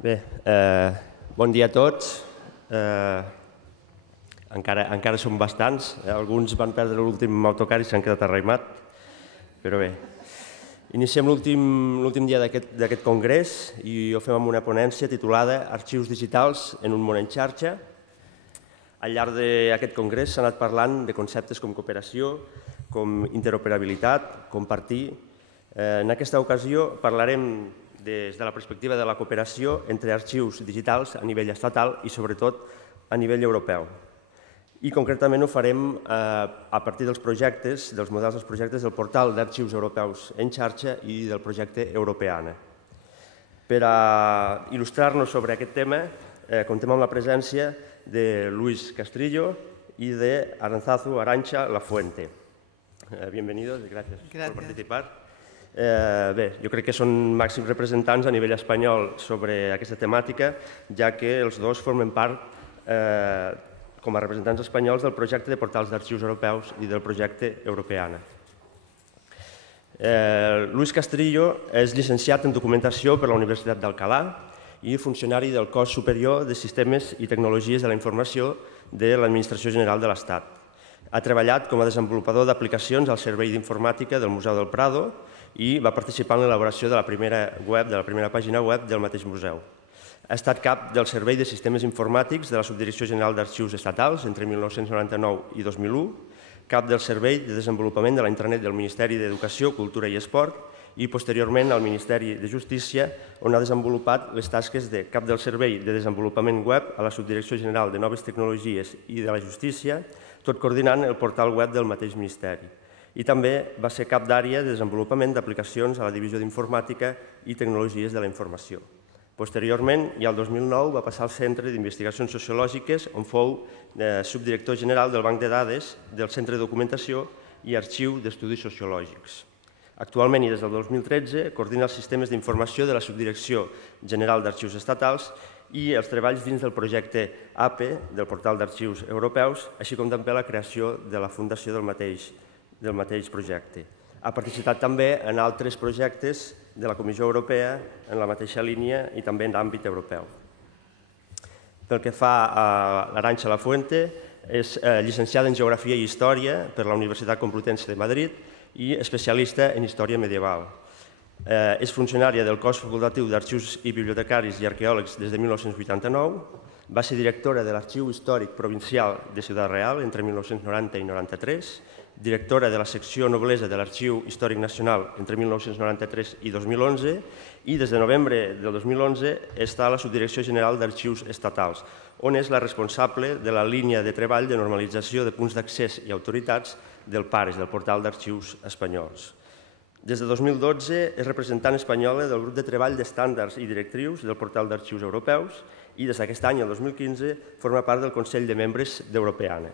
Bé, bon dia a tots. Encara som bastants. Alguns van perdre l'últim autocar i s'han quedat a Raimat, però bé. Iniciem l'últim dia d'aquest congrés i ho fem amb una ponència titulada Arxius digitals en un món en xarxa. Al llarg d'aquest congrés s'ha anat parlant de conceptes com cooperació, com interoperabilitat, compartir. En aquesta ocasió parlarem des de la perspectiva de la cooperació entre arxius digitals a nivell estatal i sobretot a nivell europeu. I concretament ho farem a partir dels projectes, dels models dels projectes del portal d'arxius europeus en xarxa i del projecte Europeana. Per a il·lustrar-nos sobre aquest tema, comptem amb la presència de Luis Castrillo y de Aranzazu Arantxa Lafuente. Bienvenidos y gracias por participar. Bé, jo crec que són màxims representants a nivell espanyol sobre aquesta temàtica, ja que els dos formen part com a representants espanyols del projecte de portals d'arxius europeus i del projecte Europeana. Luis Castrillo és llicenciat en documentació per la Universitat d'Alcalà i funcionari del Cos Superior de Sistemes i Tecnologies de la Informació de l'Administració General de l'Estat. Ha treballat com a desenvolupador d'aplicacions al Servei d'Informàtica del Museu del Prado i va participar en l'elaboració de la primera pàgina web del mateix museu. Ha estat cap del Servei de Sistemes Informàtics de la Subdirecció General d'Arxius Estatals entre 1999 i 2001, cap del Servei de Desenvolupament de la Intranet del Ministeri d'Educació, Cultura i Esport i posteriorment al Ministeri de Justícia, on ha desenvolupat les tasques de cap del Servei de Desenvolupament Web a la Subdirecció General de Noves Tecnologies i de la Justícia, tot coordinant el portal web del mateix Ministeri. I també va ser cap d'àrea de desenvolupament d'aplicacions a la Divisió d'Informàtica i Tecnologies de la Informació. Posteriorment, i al 2009, va passar al Centre d'Investigacions Sociològiques, on fou subdirector general del Banc de Dades del Centre de Documentació i Arxiu d'Estudis Sociològics. Actualment, i des del 2013, coordina els sistemes d'informació de la Subdirecció General d'Arxius Estatals i els treballs dins del projecte APE, del Portal d'Arxius Europeus, així com també la creació de la fundació del mateix projecte. Ha participat també en altres projectes de la Comissió Europea en la mateixa línia i també en l'àmbit europeu. Pel que fa a l'Arantxa Lafuente, és llicenciada en Geografia i Història per la Universitat Complutense de Madrid i especialista en Història Medieval. És funcionària del Cos Facultatiu d'Arxius i Bibliotecaris i Arqueòlegs des de 1989, va ser directora de l'Arxiu Històric Provincial de Ciutat Real entre 1990 i 1993, directora de la secció noblesa de l'Arxiu Històric Nacional entre 1993 i 2011 i des de novembre del 2011 està a la Subdirecció General d'Arxius Estatals, on és la responsable de la línia de treball de normalització de punts d'accés i autoritats del PARES, del Portal d'Arxius Espanyols. Des de 2012 és representant espanyola del grup de treball d'estàndards i directrius del Portal d'Arxius Europeus i des d'aquest any, el 2015, forma part del Consell de Membres d'Europeana.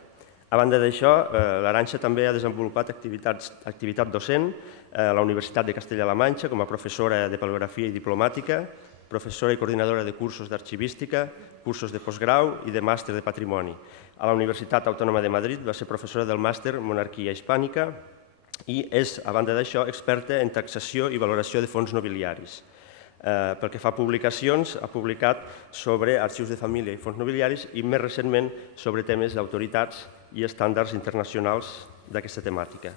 A banda d'això, l'Arantxa també ha desenvolupat activitat docent a la Universitat de Castella-La Manxa com a professora de paleografia i diplomàtica, professora i coordinadora de cursos d'arxivística, cursos de postgrau i de màster de patrimoni. A la Universitat Autònoma de Madrid va ser professora del màster Monarquia Hispànica i és, a banda d'això, experta en taxació i valoració de fons nobiliaris. Pel que fa a publicacions, ha publicat sobre arxius de família i fons nobiliaris i més recentment sobre temes d'autoritats i estàndards internacionals d'aquesta temàtica.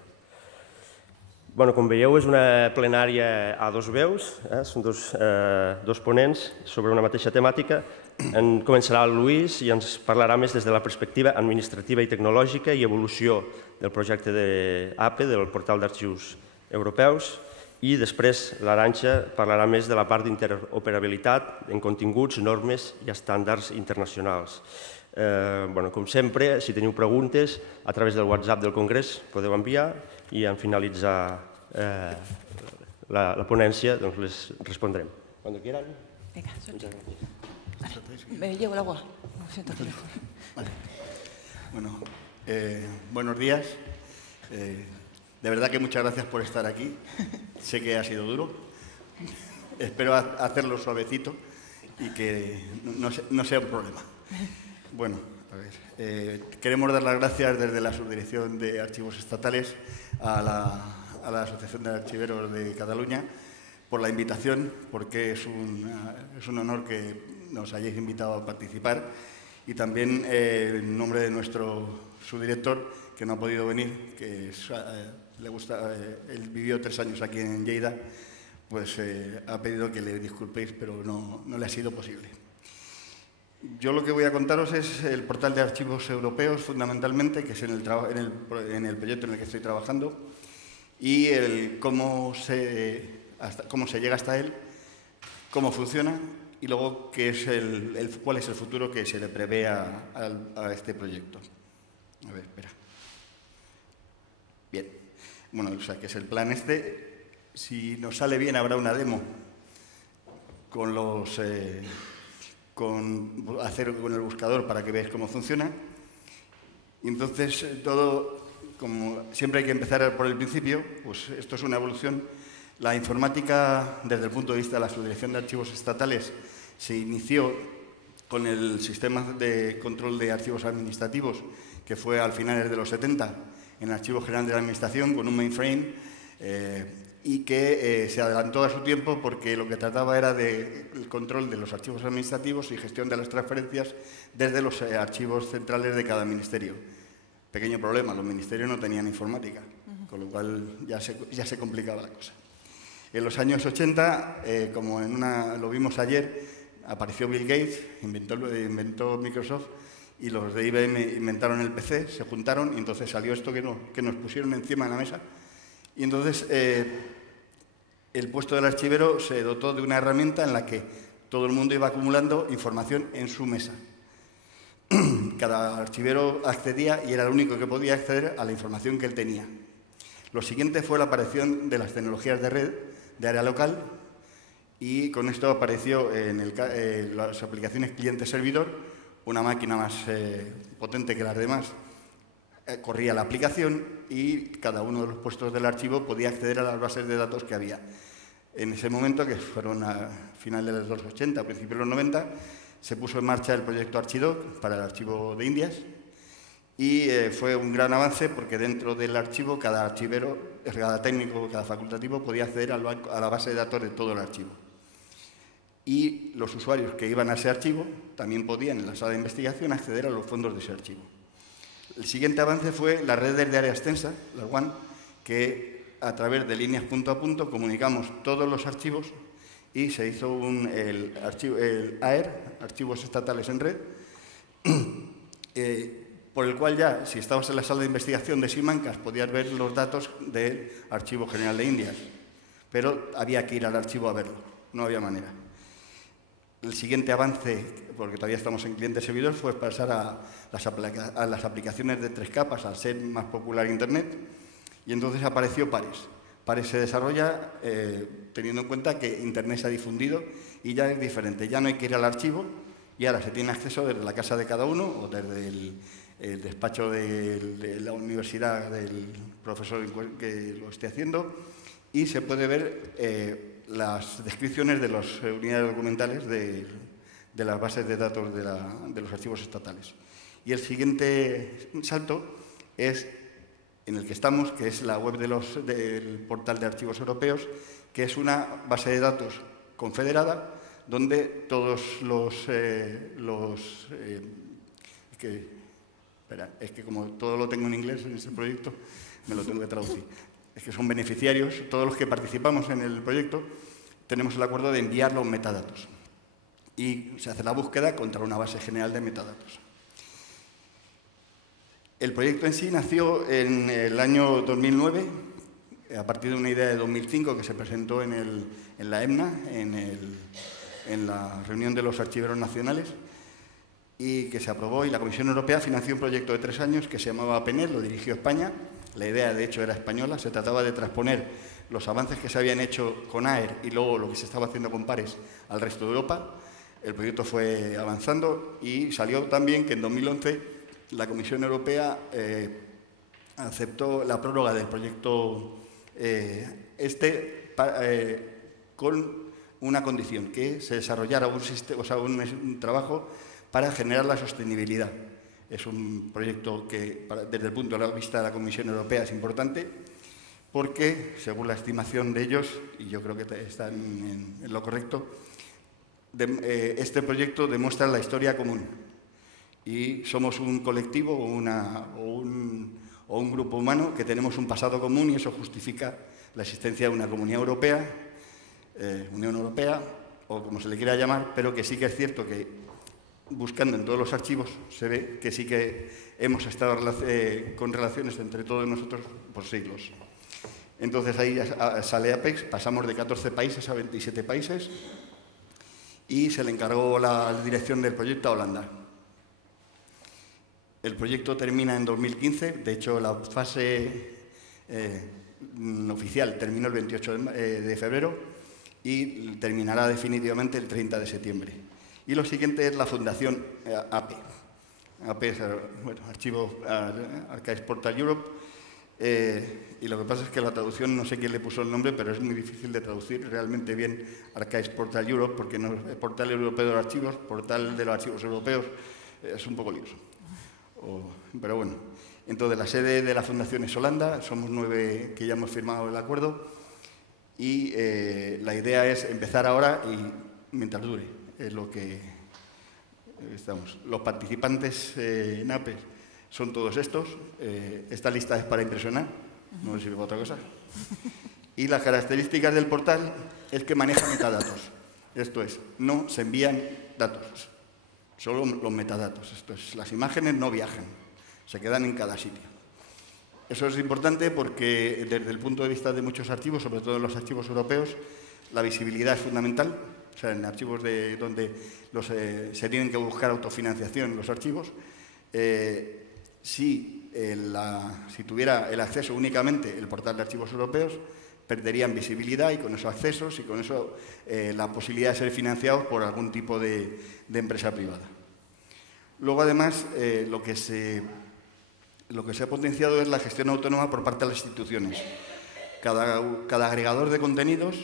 Com veieu, és una plenària a dos veus, són dos ponents sobre una mateixa temàtica. En començarà el Luis i ens parlarà més des de la perspectiva administrativa i tecnològica i evolució del projecte d'APE, del Portal d'Arxius Europeus, i després l'Arantxa parlarà més de la part d'interoperabilitat en continguts, normes i estàndards internacionals. Com sempre, si teniu preguntes, a través del WhatsApp del Congrés podeu enviar i en finalitzar la ponència les respondrem. Cuando quieran. Venga, me llevo el agua. Me siento aquí mejor. Buenos días. De verdad que muchas gracias por estar aquí. Sé que ha sido duro. Espero hacerlo suavecito y que no sea un problema. Queremos dar las gracias desde la Subdirección de Archivos Estatales a la Asociación de Archiveros de Cataluña por la invitación, porque es un honor que nos hayáis invitado a participar, y también en nombre de nuestro subdirector, que no ha podido venir, que le gusta, él vivió 3 años aquí en Lleida, pues ha pedido que le disculpéis, pero no le ha sido posible. Yo lo que voy a contaros es el portal de archivos europeos, fundamentalmente, que es en el proyecto en el que estoy trabajando, y cómo se llega hasta él, cómo funciona, y luego cuál es el futuro que se le prevé a este proyecto. A ver, espera. Bien. Bueno, o sea, que es el plan este. Si nos sale bien, habrá una demo con el buscador para que veáis cómo funciona. Y entonces, como siempre hay que empezar por el principio, pues esto es una evolución. La informática, desde el punto de vista de la Subdirección de Archivos Estatales, se inició con el sistema de control de archivos administrativos, que fue a finales de los 70, en el Archivo General de la Administración, con un mainframe, y que se adelantó a su tiempo porque lo que trataba era del control de los archivos administrativos y gestión de las transferencias desde los archivos centrales de cada ministerio. Pequeño problema, los ministerios no tenían informática, con lo cual ya se complicaba la cosa. En los años 80, como lo vimos ayer, apareció Bill Gates, inventó Microsoft, y los de IBM inventaron el PC, se juntaron y entonces salió esto que nos pusieron encima de la mesa. Y entonces el puesto del archivero se dotó de una herramienta en la que todo el mundo iba acumulando información en su mesa. Cada archivero accedía y era el único que podía acceder a la información que él tenía. Lo siguiente fue la aparición de las tecnologías de red de área local, y con esto apareció en las aplicaciones cliente-servidor, una máquina más potente que las demás. Corría la aplicación y cada uno de los puestos del archivo podía acceder a las bases de datos que había. En ese momento, que fueron a finales de los 80, a principios de los 90, se puso en marcha el proyecto Archidoc para el archivo de Indias, y fue un gran avance porque dentro del archivo cada archivero, cada técnico, cada facultativo podía acceder a la base de datos de todo el archivo. Y los usuarios que iban a ese archivo también podían, en la sala de investigación, acceder a los fondos de ese archivo. El siguiente avance fue la red de área extensa, la WAN, que a través de líneas punto a punto comunicamos todos los archivos, y se hizo el AER, Archivos Estatales en Red, por el cual ya, si estabas en la sala de investigación de Simancas, podías ver los datos del Archivo General de Indias, pero había que ir al archivo a verlo, no había manera. El siguiente avance, porque todavía estamos en cliente-servidor, fue pasar a las aplicaciones de 3 capas, al ser más popular Internet, y entonces apareció Pares. Pares se desarrolla teniendo en cuenta que Internet se ha difundido y ya es diferente. Ya no hay que ir al archivo y ahora se tiene acceso desde la casa de cada uno o desde el despacho de la universidad del profesor que lo esté haciendo, y se puede ver las descripciones de las unidades documentales de las bases de datos de los archivos estatales. Y el siguiente salto es en el que estamos, que es la web del portal de archivos europeos, que es una base de datos confederada donde todos es que como todo lo tengo en inglés en este proyecto, me lo tengo que traducir. Es que son beneficiarios, todos los que participamos en el proyecto, tenemos el acuerdo de enviar los metadatos. Y se hace la búsqueda contra una base general de metadatos. El proyecto en sí nació en el año 2009, a partir de una idea de 2005 que se presentó en la EMNA, en la reunión de los archiveros nacionales, y que se aprobó, y la Comisión Europea financió un proyecto de 3 años que se llamaba PENET, lo dirigió España. La idea, de hecho, era española, se trataba de transponer los avances que se habían hecho con AER y luego lo que se estaba haciendo con Pares al resto de Europa. El proyecto fue avanzando y salió también que en 2011 la Comisión Europea aceptó la prórroga del proyecto con una condición, que se desarrollara un trabajo para generar la sostenibilidad. Es un proyecto que, desde el punto de vista de la Comisión Europea, es importante, porque, según la estimación de ellos, y yo creo que están en lo correcto, este proyecto demuestra la historia común. Y somos un colectivo o un grupo humano que tenemos un pasado común y eso justifica la existencia de una comunidad europea, Unión Europea, o como se le quiera llamar, pero que sí que es cierto que, buscando en todos los archivos, se ve que sí que hemos estado con relaciones entre todos nosotros por siglos. Entonces ahí sale Apex, pasamos de 14 países a 27 países y se le encargó la dirección del proyecto a Holanda. El proyecto termina en 2015, de hecho la fase oficial terminó el 28 de febrero y terminará definitivamente el 30 de septiembre. Y lo siguiente es la Fundación APE. APE es, bueno, Archivo Archives Portal Europe, y lo que pasa es que la traducción, no sé quién le puso el nombre, pero es muy difícil de traducir realmente bien Archives Portal Europe, porque no es Portal Europeo de los Archivos, Portal de los Archivos Europeos, es un poco lioso. Pero bueno, entonces la sede de la Fundación es Holanda, somos 9 que ya hemos firmado el acuerdo y la idea es empezar ahora y mientras dure, es lo que estamos. Los participantes en APE son todos estos, esta lista es para impresionar, no me sirve para otra cosa. Y las características del portal es que maneja metadatos, esto es, no se envían datos. Solo los metadatos, esto es, las imágenes no viajan, se quedan en cada sitio. Eso es importante porque desde el punto de vista de muchos archivos, sobre todo en los archivos europeos, la visibilidad es fundamental. O sea, en archivos donde se tienen que buscar autofinanciación los archivos, si tuviera el acceso únicamente el portal de archivos europeos, perderían visibilidad y con esos accesos y con eso la posibilidad de ser financiados por algún tipo de empresa privada. Luego, además, lo que se ha potenciado es la gestión autónoma por parte de las instituciones. Cada agregador de contenidos,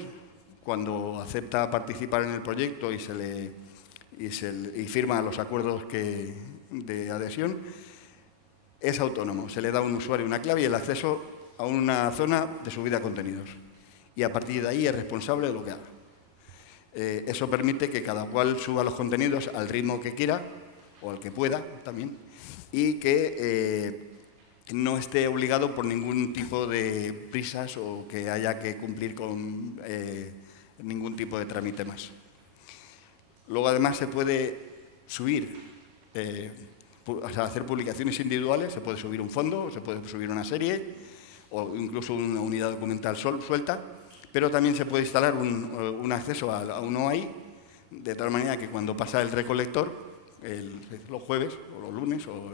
cuando acepta participar en el proyecto y firma los acuerdos de adhesión, es autónomo. Se le da a un usuario una clave y el acceso a una zona de subida de contenidos. Y a partir de ahí es responsable de lo que haga. Eso permite que cada cual suba los contenidos al ritmo que quiera, o al que pueda también, y que no esté obligado por ningún tipo de prisas o que haya que cumplir con ningún tipo de trámite más. Luego, además, se puede subir, hacer publicaciones individuales, se puede subir un fondo, se puede subir una serie, o incluso una unidad documental suelta, pero también se puede instalar un acceso a un OAI, de tal manera que cuando pasa el recolector, los jueves o los lunes o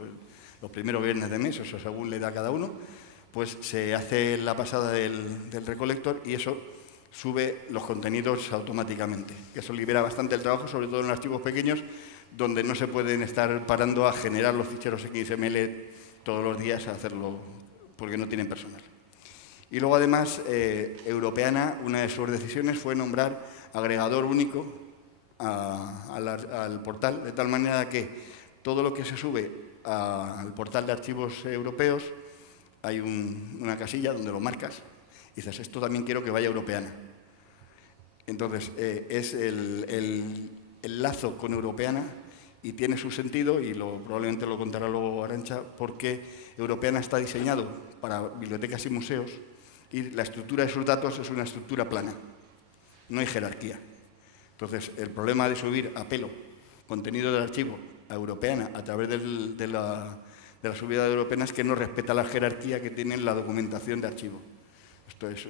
los primeros viernes de mes, eso según le da a cada uno, pues se hace la pasada del recolector y eso sube los contenidos automáticamente. Eso libera bastante el trabajo, sobre todo en archivos pequeños, donde no se pueden estar parando a generar los ficheros XML todos los días a hacerlo porque no tienen personal. Y luego, además, Europeana, una de sus decisiones fue nombrar agregador único al portal, de tal manera que todo lo que se sube al portal de archivos europeos, hay una casilla donde lo marcas y dices, esto también quiero que vaya a Europeana. Entonces, es el lazo con Europeana y tiene su sentido, y probablemente lo contará luego Arantxa, porque Europeana está diseñado para bibliotecas y museos y la estructura de sus datos es una estructura plana, no hay jerarquía. Entonces, el problema de subir a pelo contenido del archivo a Europeana a través de la subida de Europeana es que no respeta la jerarquía que tiene la documentación de archivo. Esto es,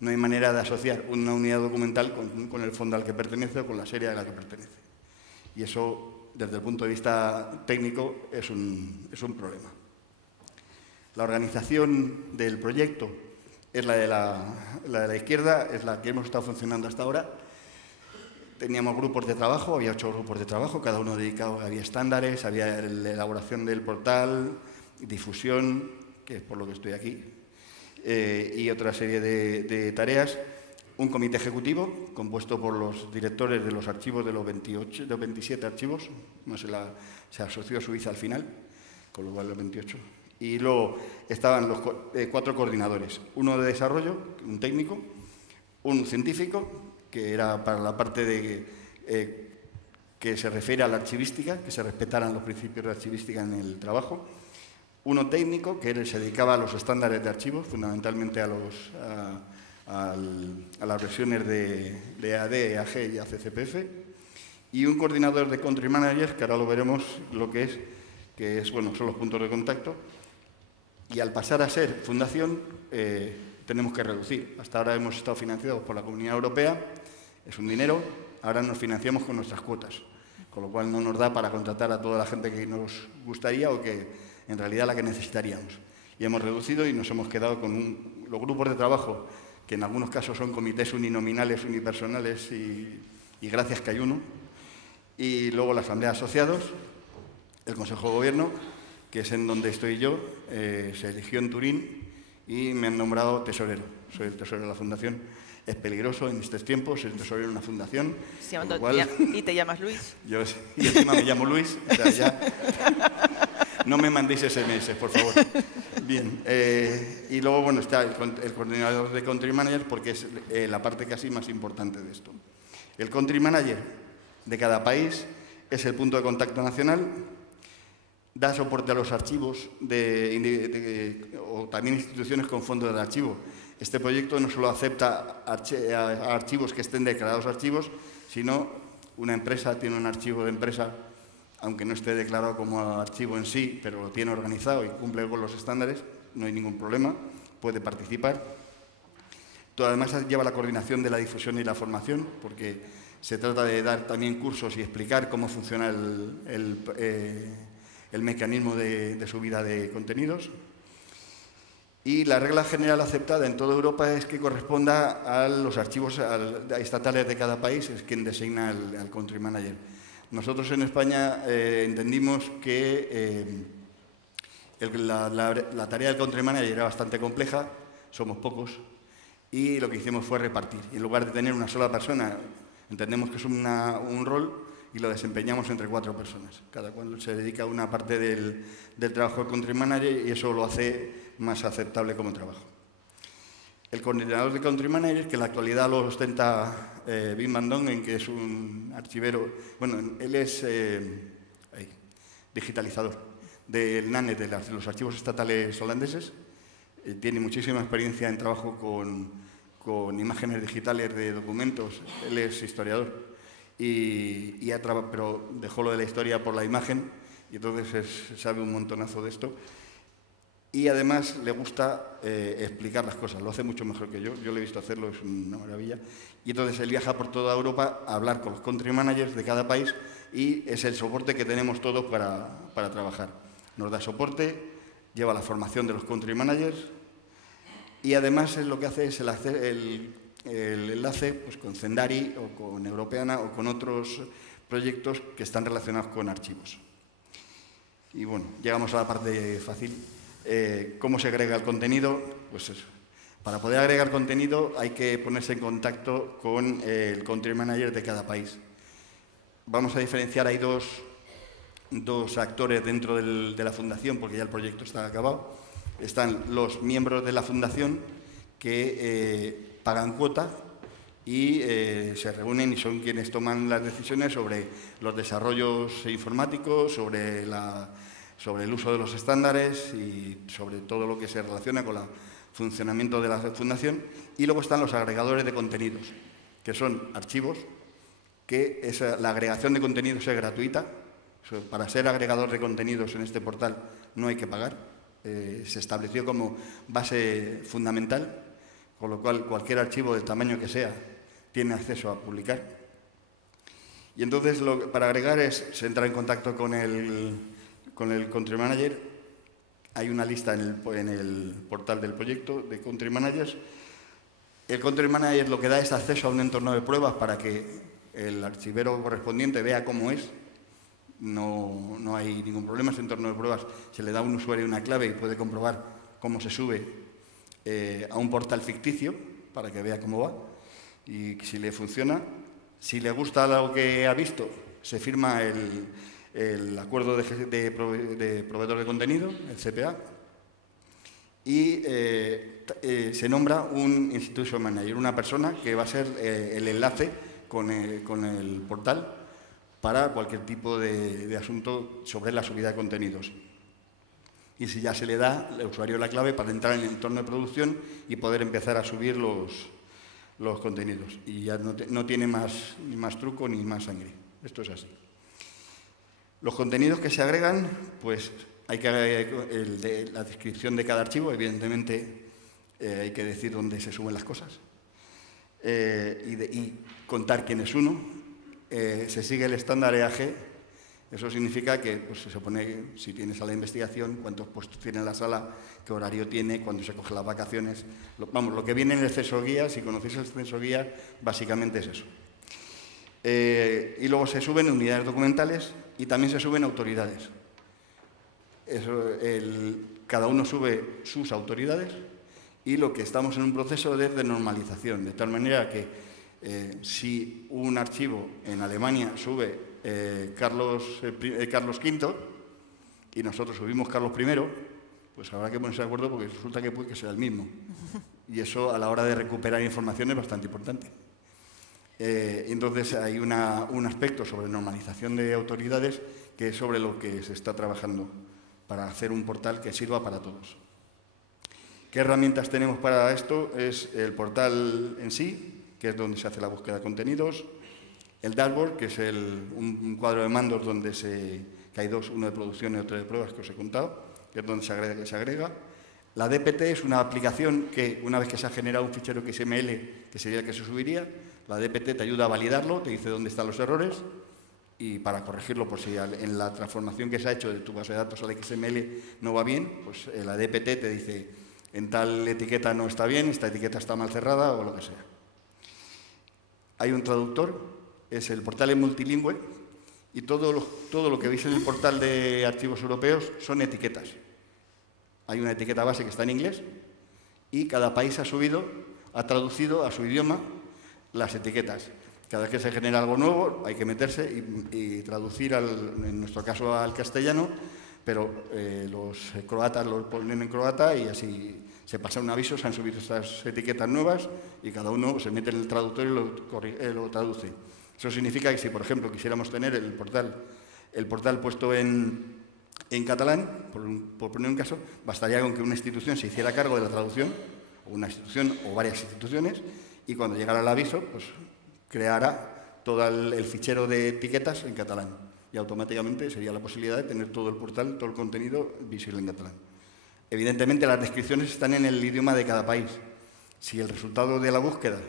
no hay manera de asociar una unidad documental con el fondo al que pertenece o con la serie a la que pertenece. Y eso, desde el punto de vista técnico, es un problema. La organización del proyecto es la de la izquierda, es la que hemos estado funcionando hasta ahora. Teníamos grupos de trabajo, había 8 grupos de trabajo, cada uno dedicado, había estándares, había la elaboración del portal, difusión, que es por lo que estoy aquí, y otra serie de tareas. Un comité ejecutivo compuesto por los directores de los archivos de los 27 archivos, no se asoció Suiza al final, con lo cual los 28, Y luego estaban los 4 coordinadores, uno de desarrollo, un técnico, un científico, que era para la parte de, que se refiere a la archivística, que se respetaran los principios de archivística en el trabajo, uno técnico, que se dedicaba a los estándares de archivos, fundamentalmente a las versiones de AD, EAG y ACCPF, y un coordinador de Country Managers, que ahora lo veremos lo que es bueno, son los puntos de contacto. Y al pasar a ser fundación, tenemos que reducir. Hasta ahora hemos estado financiados por la Comunidad Europea, es un dinero, ahora nos financiamos con nuestras cuotas, con lo cual no nos da para contratar a toda la gente que nos gustaría o que en realidad la que necesitaríamos. Y hemos reducido y nos hemos quedado con los grupos de trabajo, que en algunos casos son comités uninominales, unipersonales y gracias que hay uno, y luego la Asamblea de Asociados, el Consejo de Gobierno, que es en donde estoy yo, se eligió en Turín y me han nombrado tesorero. Soy el tesorero de la fundación. Es peligroso en estos tiempos ser tesorero de una fundación. ¿Y te llamas Luis? Y encima me llamo Luis. O sea, ya, no me mandéis SMS, por favor. Bien. Y luego, bueno, está el coordinador de Country Manager, porque es la parte casi más importante de esto. El Country Manager de cada país es el punto de contacto nacional, da soporte a los archivos o también instituciones con fondos de archivo. Este proyecto no solo acepta archivos que estén declarados archivos, sino una empresa tiene un archivo de empresa, aunque no esté declarado como archivo en sí, pero lo tiene organizado y cumple con los estándares, no hay ningún problema, puede participar. Además, lleva la coordinación de la difusión y la formación, porque se trata de dar también cursos y explicar cómo funciona el mecanismo de subida de contenidos. Y la regla general aceptada en toda Europa es que corresponda a los archivos estatales de cada país, es quien designa al Country Manager. Nosotros en España entendimos que la tarea del Country Manager era bastante compleja, somos pocos, y lo que hicimos fue repartir. Y en lugar de tener una sola persona, entendemos que es un rol y lo desempeñamos entre 4 personas. Cada cual se dedica a una parte del trabajo del Country Manager y eso lo hace más aceptable como trabajo. El coordinador de Country Manager, que en la actualidad lo ostenta Wim van Dongen, que es un archivero, bueno, él es digitalizador del NANET, de los archivos estatales holandeses. Tiene muchísima experiencia en trabajo con imágenes digitales de documentos. Él es historiador, pero dejó lo de la historia por la imagen y entonces sabe un montonazo de esto. Y además le gusta explicar las cosas, lo hace mucho mejor que yo lo he visto hacerlo, es una maravilla. Y entonces él viaja por toda Europa a hablar con los country managers de cada país y es el soporte que tenemos todos para trabajar. Nos da soporte, lleva la formación de los country managers y además lo que hace es el enlace pues, con Zendari o con Europeana o con otros proyectos que están relacionados con archivos. Y bueno, llegamos a la parte fácil. ¿Cómo se agrega el contenido? Pues eso. Para poder agregar contenido hay que ponerse en contacto con el Country Manager de cada país. Vamos a diferenciar, hay dos actores dentro de la fundación, porque ya el proyecto está acabado. Están los miembros de la fundación que pagan cuota y se reúnen y son quienes toman las decisiones sobre los desarrollos informáticos, sobre el uso de los estándares y sobre todo lo que se relaciona con el funcionamiento de la fundación. Y luego están los agregadores de contenidos, que son archivos, que la agregación de contenidos es gratuita. Para ser agregador de contenidos en este portal no hay que pagar. Se estableció como base fundamental, con lo cual cualquier archivo del tamaño que sea tiene acceso a publicar. Y entonces para agregar se entra en contacto con el Country Manager. Hay una lista en el portal del proyecto de Country Managers. El Country Manager lo que da es acceso a un entorno de pruebas para que el archivero correspondiente vea cómo es. No hay ningún problema. Ese entorno de pruebas se le da a un usuario una clave y puede comprobar cómo se sube a un portal ficticio para que vea cómo va y si le funciona. Si le gusta lo que ha visto, se firma el acuerdo de proveedor de contenido, el CPA, y se nombra un Institution Manager, una persona que va a ser el enlace con el portal para cualquier tipo de asunto sobre la subida de contenidos. Y si ya se le da al usuario la clave para entrar en el entorno de producción y poder empezar a subir los contenidos. Y ya no tiene ni más truco ni más sangre. Esto es así. Los contenidos que se agregan, pues hay que la descripción de cada archivo, evidentemente hay que decir dónde se suben las cosas y contar quién es uno. Se sigue el estándar EAG. Eso significa que pues, se pone, si tiene sala de investigación, cuántos puestos tiene en la sala, qué horario tiene, cuándo se coge las vacaciones. Lo que viene en el censo guía, si conocéis el censo guía, básicamente es eso. Y luego se suben unidades documentales y también se suben autoridades. Cada uno sube sus autoridades y lo que estamos en un proceso de normalización, de tal manera que si un archivo en Alemania sube Carlos V y nosotros subimos Carlos I, pues habrá que ponerse de acuerdo porque resulta que puede que sea el mismo. Y eso a la hora de recuperar información es bastante importante. Entonces hay un aspecto sobre normalización de autoridades que es sobre lo que se está trabajando para hacer un portal que sirva para todos. ¿Qué herramientas tenemos para esto? Es el portal en sí, que es donde se hace la búsqueda de contenidos, el dashboard, que es un cuadro de mandos donde que hay dos, uno de producción y otro de pruebas que os he contado, que es donde se agrega. La DPT es una aplicación que, una vez que se ha generado un fichero XML, que sería el que se subiría, la DPT te ayuda a validarlo, te dice dónde están los errores y para corregirlo, por si en la transformación que se ha hecho de tu base de datos al XML no va bien, pues la DPT te dice en tal etiqueta no está bien, esta etiqueta está mal cerrada o lo que sea. Hay un traductor. El portal es multilingüe y todo lo que veis en el portal de archivos europeos son etiquetas. Hay una etiqueta base que está en inglés y cada país ha traducido a su idioma las etiquetas. Cada vez que se genera algo nuevo hay que meterse y traducir, en nuestro caso, al castellano, pero los croatas lo ponen en croata y así se pasa un aviso, se han subido estas etiquetas nuevas y cada uno se mete en el traductor y lo traduce. Eso significa que si, por ejemplo, quisiéramos tener el portal puesto en catalán, por poner un caso, bastaría con que una institución se hiciera cargo de la traducción, o una institución o varias instituciones, y cuando llegara el aviso, pues creara todo el fichero de etiquetas en catalán. Y automáticamente sería la posibilidad de tener todo el portal, todo el contenido visible en catalán. Evidentemente, las descripciones están en el idioma de cada país. Si el resultado de la búsqueda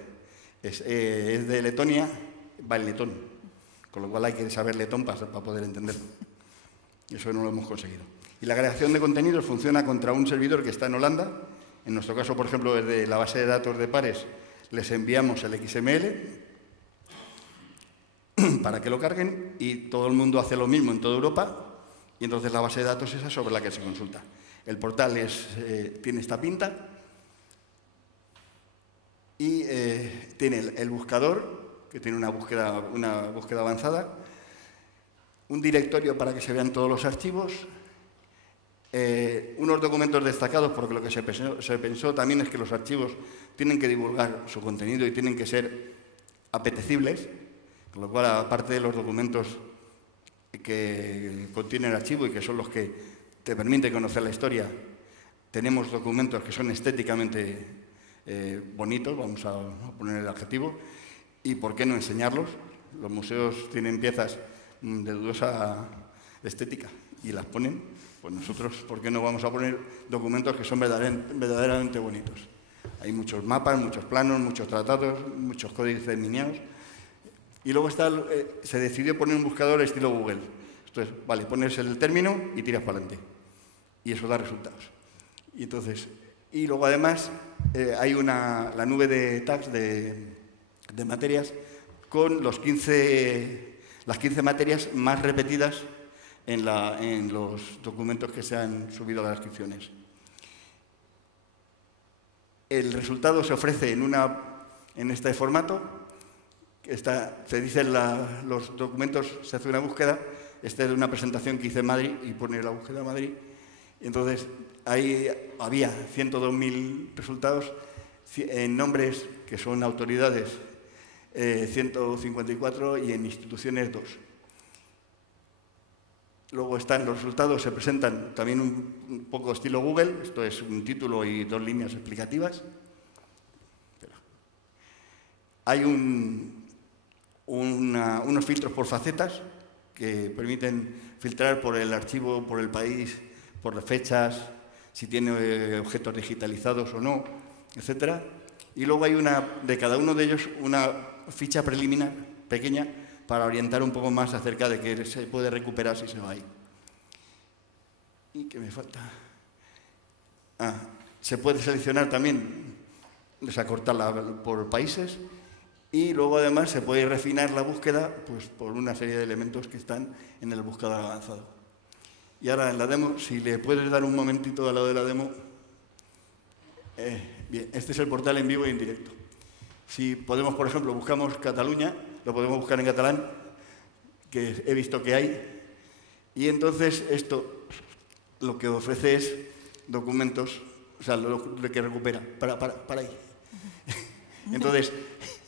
es de Letonia, va en letón, con lo cual hay que saber letón para poder entenderlo. Eso no lo hemos conseguido. Y la agregación de contenidos funciona contra un servidor que está en Holanda. En nuestro caso, por ejemplo, desde la base de datos de pares les enviamos el XML para que lo carguen y todo el mundo hace lo mismo en toda Europa y entonces la base de datos es esa sobre la que se consulta. El portal tiene esta pinta y tiene el buscador, que tiene una búsqueda avanzada, un directorio para que se vean todos los archivos, unos documentos destacados, porque lo que se pensó también es que los archivos tienen que divulgar su contenido y tienen que ser apetecibles, con lo cual, aparte de los documentos que contiene el archivo y que son los que te permiten conocer la historia, tenemos documentos que son estéticamente bonitos, vamos a poner el adjetivo, y ¿por qué no enseñarlos? Los museos tienen piezas de dudosa estética y las ponen, pues nosotros, ¿por qué no vamos a poner documentos que son verdaderamente bonitos? Hay muchos mapas, muchos planos, muchos tratados, muchos códices miniados. Y luego se decidió poner un buscador estilo Google. Esto es, vale, pones el término y tiras para adelante. Y eso da resultados. Y luego además hay la nube de tags de materias con las 15 materias más repetidas en los documentos que se han subido a las descripciones. El resultado se ofrece en este formato. Se dicen los documentos, se hace una búsqueda. Esta es una presentación que hice en Madrid y pone la búsqueda de Madrid. Entonces, ahí había 102.000 resultados en nombres que son autoridades 154 y en instituciones 2. Luego están los resultados, se presentan también un poco estilo Google, esto es un título y 2 líneas explicativas. Hay unos filtros por facetas que permiten filtrar por el archivo, por el país, por las fechas, si tiene objetos digitalizados o no, etc. Y luego hay de cada uno de ellos una ficha preliminar pequeña para orientar un poco más acerca de qué se puede recuperar si se va ahí. ¿Y qué me falta? Se puede seleccionar también, desacortarla por países, y luego además se puede refinar la búsqueda pues, por una serie de elementos que están en el buscador avanzado. Y ahora en la demo, si le puedes dar un momentito al lado de la demo. Bien, este es el portal en vivo y en directo. Si podemos, por ejemplo, buscamos Cataluña, lo podemos buscar en catalán, que he visto que hay, y entonces esto lo que ofrece es documentos, o sea, lo que recupera, para ahí. Entonces,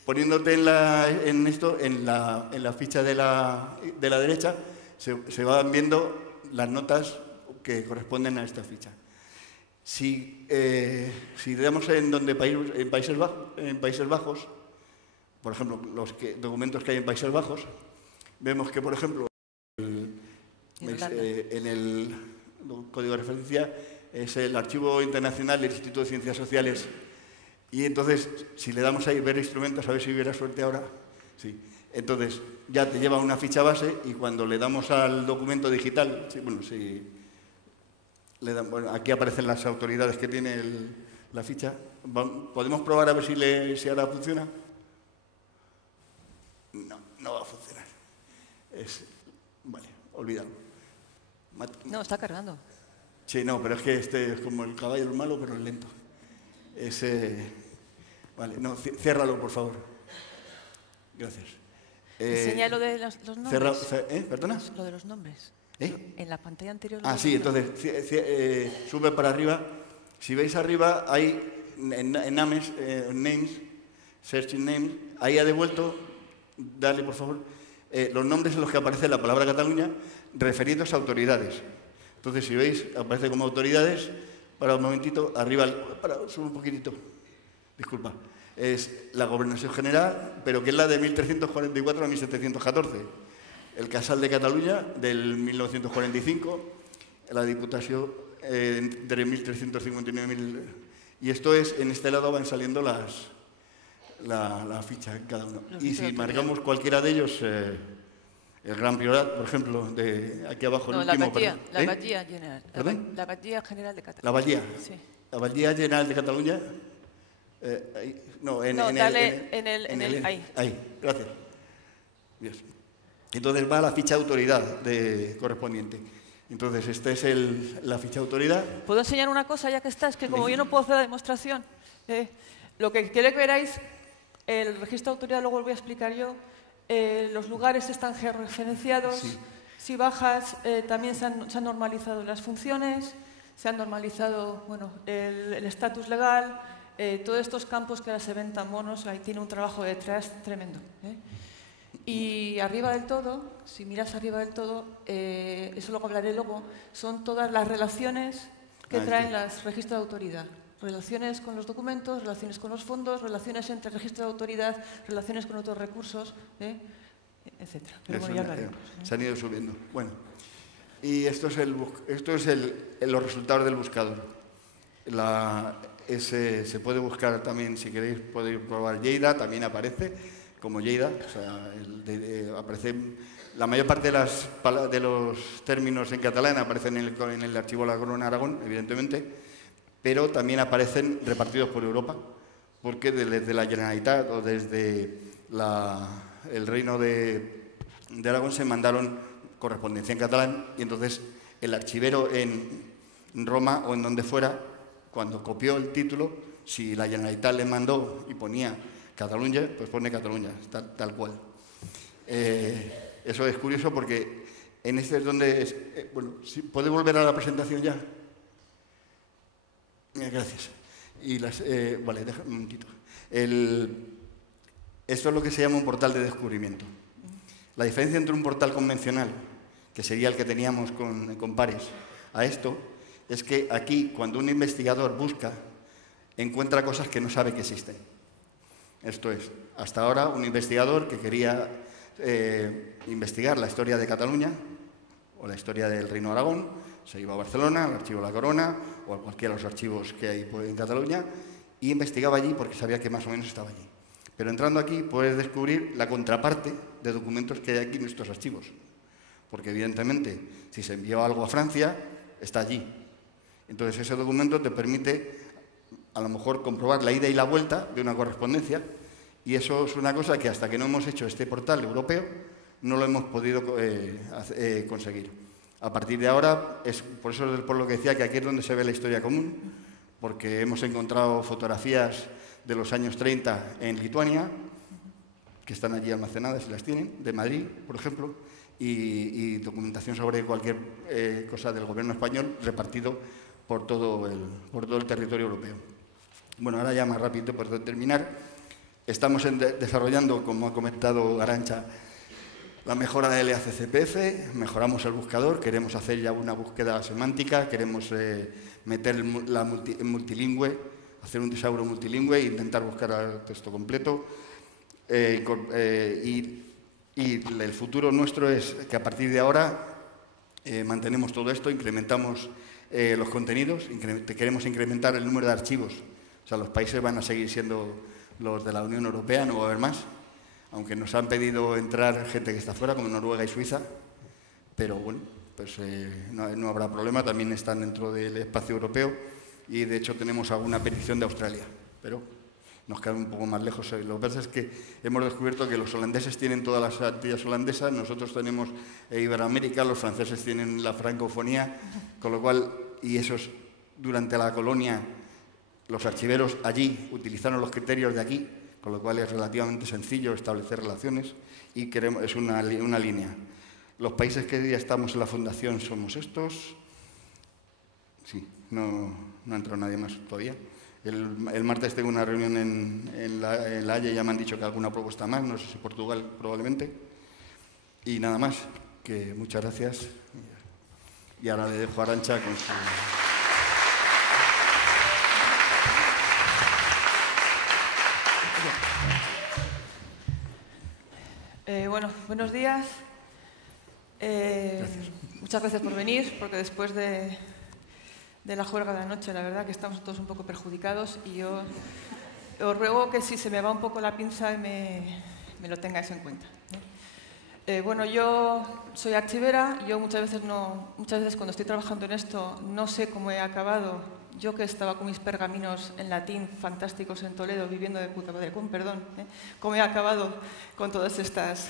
poniéndote en la ficha de la derecha, se van viendo las notas que corresponden a esta ficha. Si le damos en Países Bajos, por ejemplo, los documentos que hay en Países Bajos, vemos que, por ejemplo, en el código de referencia es el Archivo Internacional del Instituto de Ciencias Sociales. Y entonces, si le damos ahí ver instrumentos, a ver si hubiera suerte ahora. Sí. Entonces, ya te lleva una ficha base y cuando le damos al documento digital, aquí aparecen las autoridades que tiene la ficha. ¿Podemos probar a ver si ahora funciona? No va a funcionar. Vale, olvídalo. No, está cargando. Sí, no, pero es que este es como el caballo del malo, pero es lento. Vale, no, ciérralo, por favor. Gracias. Enseña lo de los nombres. ¿Perdona? Lo de los nombres. En la pantalla anterior. Sí, entonces sube para arriba. Si veis arriba, hay en names, searching names, ahí ha devuelto, dale por favor, los nombres en los que aparece la palabra Cataluña referidos a autoridades. Entonces, si veis, aparece como autoridades. Para un momentito, arriba, sube un poquitito, disculpa. Es la Gobernación General, pero que es la de 1344 a 1714. El Casal de Cataluña, del 1945, la Diputación de 1359. Y esto es, en este lado van saliendo la ficha cada uno. Y si marcamos cualquiera de ellos, el Gran Priorat, por ejemplo, de aquí abajo, no, el último. La Batllia General. ¿Perdón? La Batllia General de Cataluña. La Batllia. Sí. La Batllia General de Cataluña. Ahí, gracias. Bien. Entonces va a la ficha de autoridad correspondiente. Entonces, esta es la ficha de autoridad. ¿Puedo enseñar una cosa ya que estás? Que como yo no puedo hacer la demostración, lo que quiero que veráis, el registro de autoridad, luego lo voy a explicar yo, los lugares están georreferenciados. Sí. Si bajas, también se han normalizado las funciones, se han normalizado el estatus legal, todos estos campos que ahora se ven tan monos, ahí tiene un trabajo detrás tremendo. Y arriba del todo, si miras arriba del todo, eso luego hablaré luego, son todas las relaciones que traen los registros de autoridad. Relaciones con los documentos, relaciones con los fondos, relaciones entre registro de autoridad, relaciones con otros recursos, etc. Pero bueno, ya hablaremos. Se han ido subiendo. Bueno, y esto es los resultados del buscador. Se puede buscar también, si queréis, podéis probar Lleida, también aparece como Lleida. O sea, aparece la mayor parte de los términos en catalán aparecen en el archivo La Corona Aragón, evidentemente, pero también aparecen repartidos por Europa, porque desde la Generalitat o desde el Reino de Aragón se mandaron correspondencia en catalán y entonces el archivero en Roma o en donde fuera, cuando copió el título, si la Generalitat le mandó y ponía Cataluña, pues pone Cataluña, tal cual. Eso es curioso porque en este es donde... ¿puede volver a la presentación ya? Gracias. Vale, déjame un momentito. Esto es lo que se llama un portal de descubrimiento. La diferencia entre un portal convencional, que sería el que teníamos con Pares, a esto, es que aquí, cuando un investigador busca, encuentra cosas que no sabe que existen. Esto es, hasta ahora, un investigador que quería investigar la historia de Cataluña o la historia del Reino de Aragón, se iba a Barcelona, al Archivo de la Corona o a cualquiera de los archivos que hay en Cataluña y investigaba allí porque sabía que más o menos estaba allí. Pero entrando aquí puedes descubrir la contraparte de documentos que hay aquí en estos archivos. Porque evidentemente, si se envió algo a Francia, está allí. Entonces ese documento te permite a lo mejor comprobar la ida y la vuelta de una correspondencia y eso es una cosa que hasta que no hemos hecho este portal europeo no lo hemos podido conseguir. A partir de ahora, por eso es por lo que decía que aquí es donde se ve la historia común, porque hemos encontrado fotografías de los años 30 en Lituania, que están allí almacenadas y las tienen, de Madrid, por ejemplo, y documentación sobre cualquier cosa del gobierno español repartido por todo el territorio europeo. Bueno, ahora ya más rápido para terminar. Estamos desarrollando, como ha comentado Arantxa, la mejora del EACCPF, mejoramos el buscador, queremos hacer ya una búsqueda semántica, queremos meter el multilingüe, hacer un tesauro multilingüe e intentar buscar el texto completo. Y el futuro nuestro es que a partir de ahora mantenemos todo esto, incrementamos los contenidos, queremos incrementar el número de archivos. O sea, los países van a seguir siendo los de la Unión Europea, no va a haber más. Aunque nos han pedido entrar gente que está fuera, como Noruega y Suiza, pero bueno, pues no habrá problema, también están dentro del espacio europeo y de hecho tenemos alguna petición de Australia, pero nos queda un poco más lejos. Lo que pasa es que hemos descubierto que los holandeses tienen todas las Antillas holandesas, nosotros tenemos Iberoamérica, los franceses tienen la francofonía, con lo cual, y esos durante la colonia, los archiveros allí utilizaron los criterios de aquí, con lo cual es relativamente sencillo establecer relaciones y es una línea. Los países que ya estamos en la fundación somos estos. Sí, no ha entrado nadie más todavía. El martes tengo una reunión en la Haya y ya me han dicho que alguna propuesta más, no sé si Portugal probablemente. Y nada más, que muchas gracias. Y ahora le dejo a Arantxa con su... Bueno, buenos días. Muchas gracias por venir, porque después de la juerga de la noche, la verdad que estamos todos un poco perjudicados y yo os ruego que si se me va un poco la pinza me lo tengáis en cuenta. Bueno, yo soy archivera, yo muchas veces cuando estoy trabajando en esto no sé cómo he acabado. Yo que estaba con mis pergaminos en latín fantásticos en Toledo, viviendo de puta madre, perdón, cómo he acabado con todos estos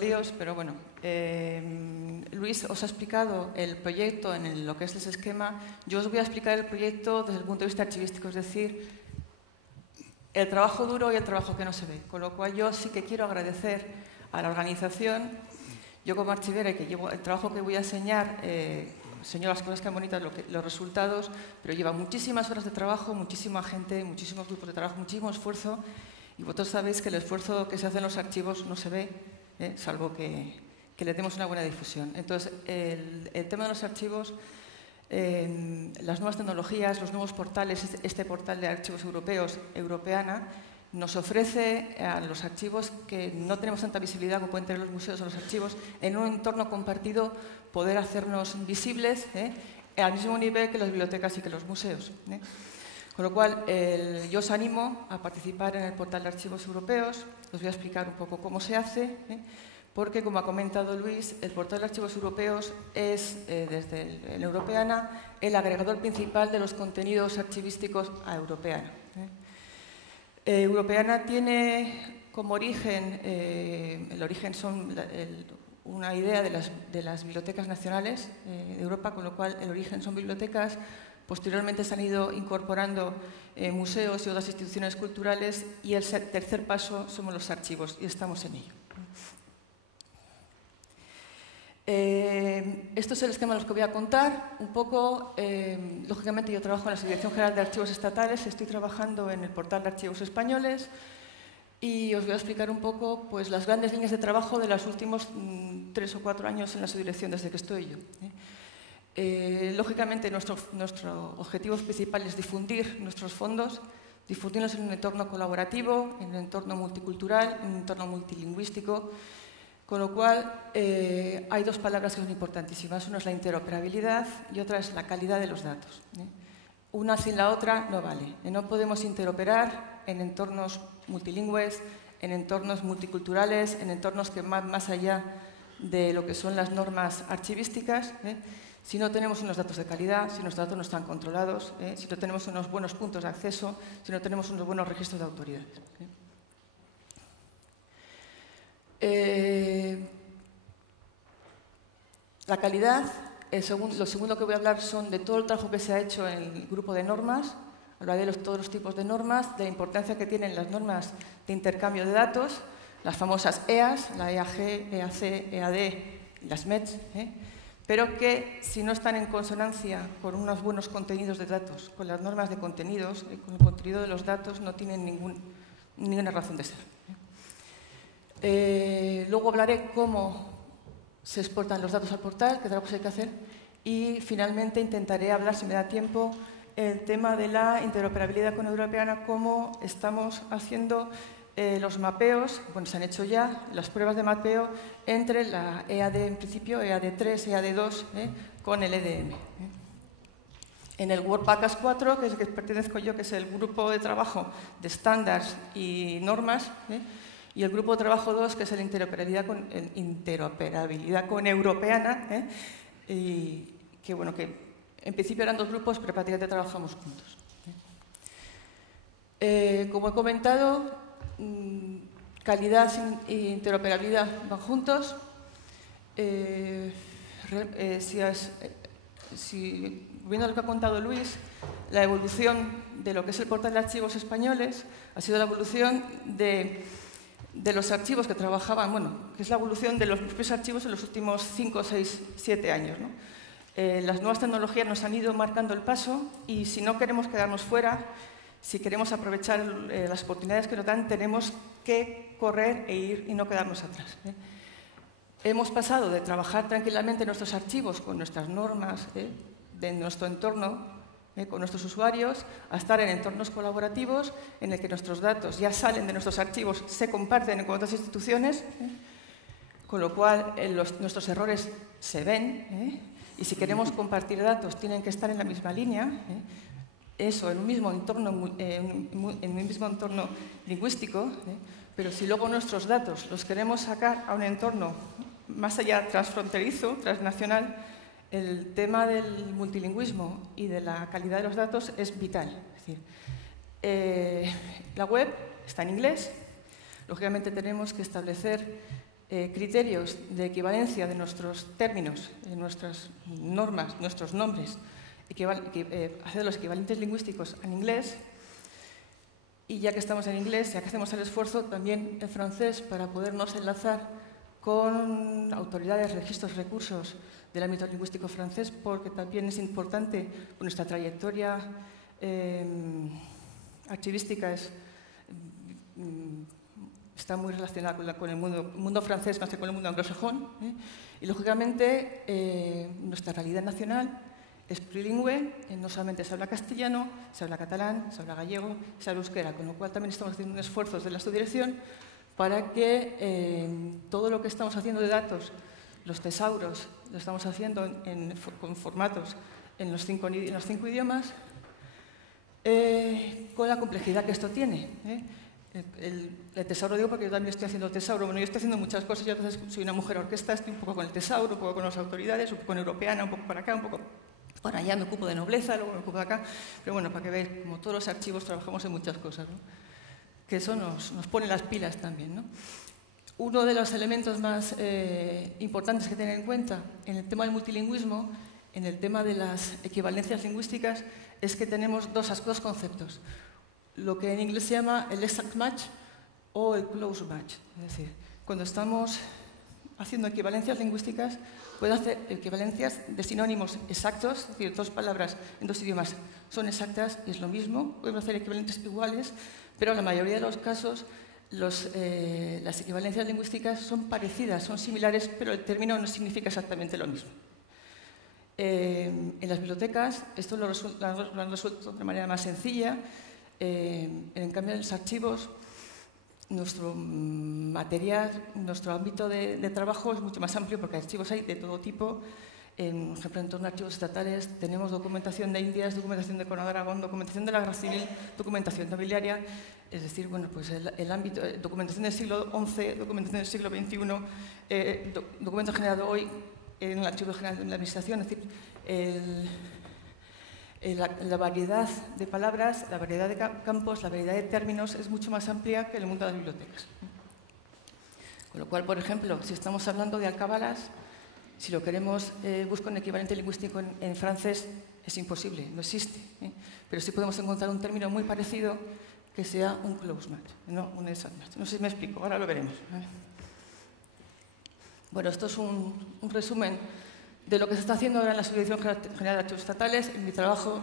líos, pero bueno, Luis os ha explicado el proyecto en lo que es ese esquema. Yo os voy a explicar el proyecto desde el punto de vista archivístico, es decir, el trabajo duro y el trabajo que no se ve, con lo cual yo sí que quiero agradecer a la organización. Yo como archivera y que llevo el trabajo que voy a enseñar, enseño las cosas que son bonitas, los resultados, pero lleva muchísimas horas de trabajo, muchísima gente, muchísimos grupos de trabajo, muchísimo esfuerzo, y vosotros sabéis que el esfuerzo que se hace en los archivos no se ve, salvo que le demos una buena difusión. Entonces, el tema de los archivos, las nuevas tecnologías, los nuevos portales, este portal de archivos europeos, Europeana, nos ofrece a los archivos que no tenemos tanta visibilidad como pueden tener los museos o los archivos, en un entorno compartido poder hacernos visibles al mismo nivel que las bibliotecas y que los museos. Con lo cual, yo os animo a participar en el portal de archivos europeos. Os voy a explicar un poco cómo se hace, porque, como ha comentado Luis, el portal de archivos europeos es, desde el Europeana, el agregador principal de los contenidos archivísticos a Europeana. Europeana tiene como origen, el origen son una idea de las bibliotecas nacionales de Europa, con lo cual el origen son bibliotecas. Posteriormente se han ido incorporando museos y otras instituciones culturales y el tercer paso somos los archivos y estamos en ello. Esto es el esquema de los que voy a contar. Un poco, lógicamente yo trabajo en la Dirección General de Archivos Estatales, estoy trabajando en el portal de archivos españoles y os voy a explicar un poco pues, las grandes líneas de trabajo de los últimos 3 o 4 años en la subdirección desde que estoy yo. Lógicamente nuestro objetivo principal es difundir nuestros fondos, difundirlos en un entorno colaborativo, en un entorno multicultural, en un entorno multilingüístico. Con lo cual, hay 2 palabras que son importantísimas. Una es la interoperabilidad y otra es la calidad de los datos. Una sin la otra no vale. No podemos interoperar en entornos multilingües, en entornos multiculturales, en entornos que van más allá de lo que son las normas archivísticas, si no tenemos unos datos de calidad, si nuestros datos no están controlados, si no tenemos unos buenos puntos de acceso, si no tenemos unos buenos registros de autoridades. La calidad, lo segundo que voy a hablar son de todo el trabajo que se ha hecho en el grupo de normas, hablaré de todos los tipos de normas, de la importancia que tienen las normas de intercambio de datos, las famosas EAS, la EAG, EAC, EAD y las METs, pero que si no están en consonancia con unos buenos contenidos de datos, con las normas de contenidos, con el contenido de los datos, no tienen ninguna razón de ser. Luego hablaré cómo se exportan los datos al portal, qué trabajos hay que hacer, y finalmente intentaré hablar, si me da tiempo, el tema de la interoperabilidad con Europeana, cómo estamos haciendo los mapeos, bueno, se han hecho ya las pruebas de mapeo entre la EAD en principio, EAD3, EAD2, con el EDM. En el WordPacas 4, que es el que pertenezco yo, que es el grupo de trabajo de estándares y normas, y el grupo de trabajo 2, que es el interoperabilidad con Europeana, y que, bueno, que en principio eran 2 grupos, pero prácticamente trabajamos juntos. Como he comentado, calidad e interoperabilidad van juntos. Viendo lo que ha contado Luis, la evolución de lo que es el portal de archivos españoles ha sido la evolución de los archivos que trabajaban, bueno, que es la evolución de los propios archivos en los últimos 5, 6, 7 años, ¿no? Las nuevas tecnologías nos han ido marcando el paso y si no queremos quedarnos fuera, si queremos aprovechar las oportunidades que nos dan, tenemos que correr e ir y no quedarnos atrás. Hemos pasado de trabajar tranquilamente en nuestros archivos con nuestras normas de nuestro entorno, con nuestros usuarios, a estar en entornos colaborativos en el que nuestros datos ya salen de nuestros archivos, se comparten con otras instituciones, con lo cual nuestros errores se ven, y si queremos compartir datos tienen que estar en la misma línea, eso en un mismo entorno, lingüístico, pero si luego nuestros datos los queremos sacar a un entorno más allá transfronterizo, transnacional, el tema del multilingüismo y de la calidad de los datos es vital. Es decir, la web está en inglés, lógicamente tenemos que establecer criterios de equivalencia de nuestros términos, de nuestras normas, nuestros nombres, hacer los equivalentes lingüísticos en inglés, y ya que estamos en inglés, ya que hacemos el esfuerzo, también en francés para podernos enlazar con autoridades, registros, recursos del ámbito lingüístico francés, porque también es importante nuestra trayectoria archivística está muy relacionada con el mundo francés más que con el mundo anglosajón, y lógicamente nuestra realidad nacional es plurilingüe, no solamente se habla castellano, se habla catalán, se habla gallego, se habla euskera, con lo cual también estamos haciendo un esfuerzo desde la subdirección para que todo lo que estamos haciendo de datos, los tesauros, lo estamos haciendo con formatos en los 5 idiomas, con la complejidad que esto tiene. El tesauro digo porque yo también estoy haciendo tesauro. Bueno, yo estoy haciendo muchas cosas, yo entonces soy una mujer orquesta, estoy un poco con el tesauro, un poco con las autoridades, un poco con Europeana, un poco para acá, un poco para allá, me ocupo de nobleza, luego me ocupo de acá. Pero bueno, para que veáis, como todos los archivos trabajamos en muchas cosas, ¿no? Que eso nos pone las pilas también, ¿no? Uno de los elementos más importantes que tener en cuenta en el tema del multilingüismo, en el tema de las equivalencias lingüísticas, es que tenemos dos conceptos. Lo que en inglés se llama el exact match o el close match. Es decir, cuando estamos haciendo equivalencias lingüísticas, puede hacer equivalencias de sinónimos exactos, es decir, dos palabras en dos idiomas son exactas y es lo mismo, podemos hacer equivalentes iguales, pero en la mayoría de los casos las equivalencias lingüísticas son parecidas, son similares, pero el término no significa exactamente lo mismo. En las bibliotecas esto lo han resuelto de manera más sencilla. En cambio, en los archivos, nuestro material, nuestro ámbito de trabajo es mucho más amplio porque archivos hay de todo tipo. Por ejemplo, en torno a archivos estatales tenemos documentación de Indias, documentación de Corona de Aragón, documentación de la Guerra Civil, documentación nobiliaria, es decir, bueno, pues el ámbito, documentación del siglo XI, documentación del siglo XXI, documento generado hoy en el Archivo General de la Administración, es decir, la variedad de palabras, la variedad de campos, la variedad de términos es mucho más amplia que en el mundo de las bibliotecas. Con lo cual, por ejemplo, si estamos hablando de alcabalas, si lo queremos buscar un equivalente lingüístico en francés, es imposible, no existe. Pero sí podemos encontrar un término muy parecido que sea un close match, no un exact match. No sé si me explico, ahora lo veremos. Bueno, esto es un resumen de lo que se está haciendo ahora en la Subdirección General de Archivos Estatales. En mi trabajo,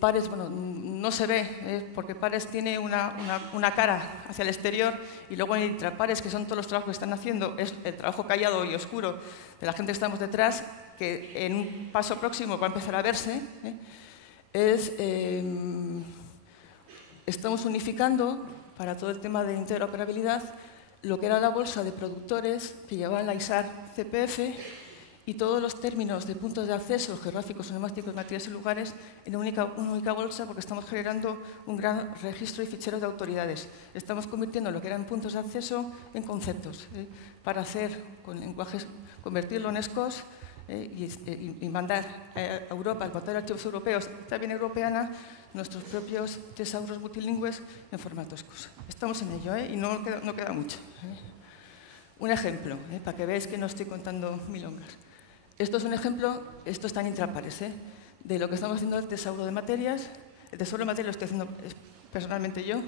Pares, bueno, no se ve, porque Pares tiene una cara hacia el exterior y luego en Intrapares, que son todos los trabajos que están haciendo, es el trabajo callado y oscuro de la gente que estamos detrás, que en un paso próximo va a empezar a verse, estamos unificando para todo el tema de interoperabilidad lo que era la bolsa de productores que llevaban la ISAR CPF y todos los términos de puntos de acceso geográficos, onomásticos, materiales y lugares en una única bolsa, porque estamos generando un gran registro y ficheros de autoridades. Estamos convirtiendo lo que eran puntos de acceso en conceptos, para hacer con lenguajes, convertirlo en SCOS y mandar a Europa, al portal de archivos europeos, también europeana, nuestros propios tesauros multilingües en formato SCOS. Estamos en ello y no queda mucho. Un ejemplo, para que veáis que no estoy contando milongas. Esto es un ejemplo, esto está en Intrapares, de lo que estamos haciendo del tesauro de materias. El tesauro de materias lo estoy haciendo personalmente yo.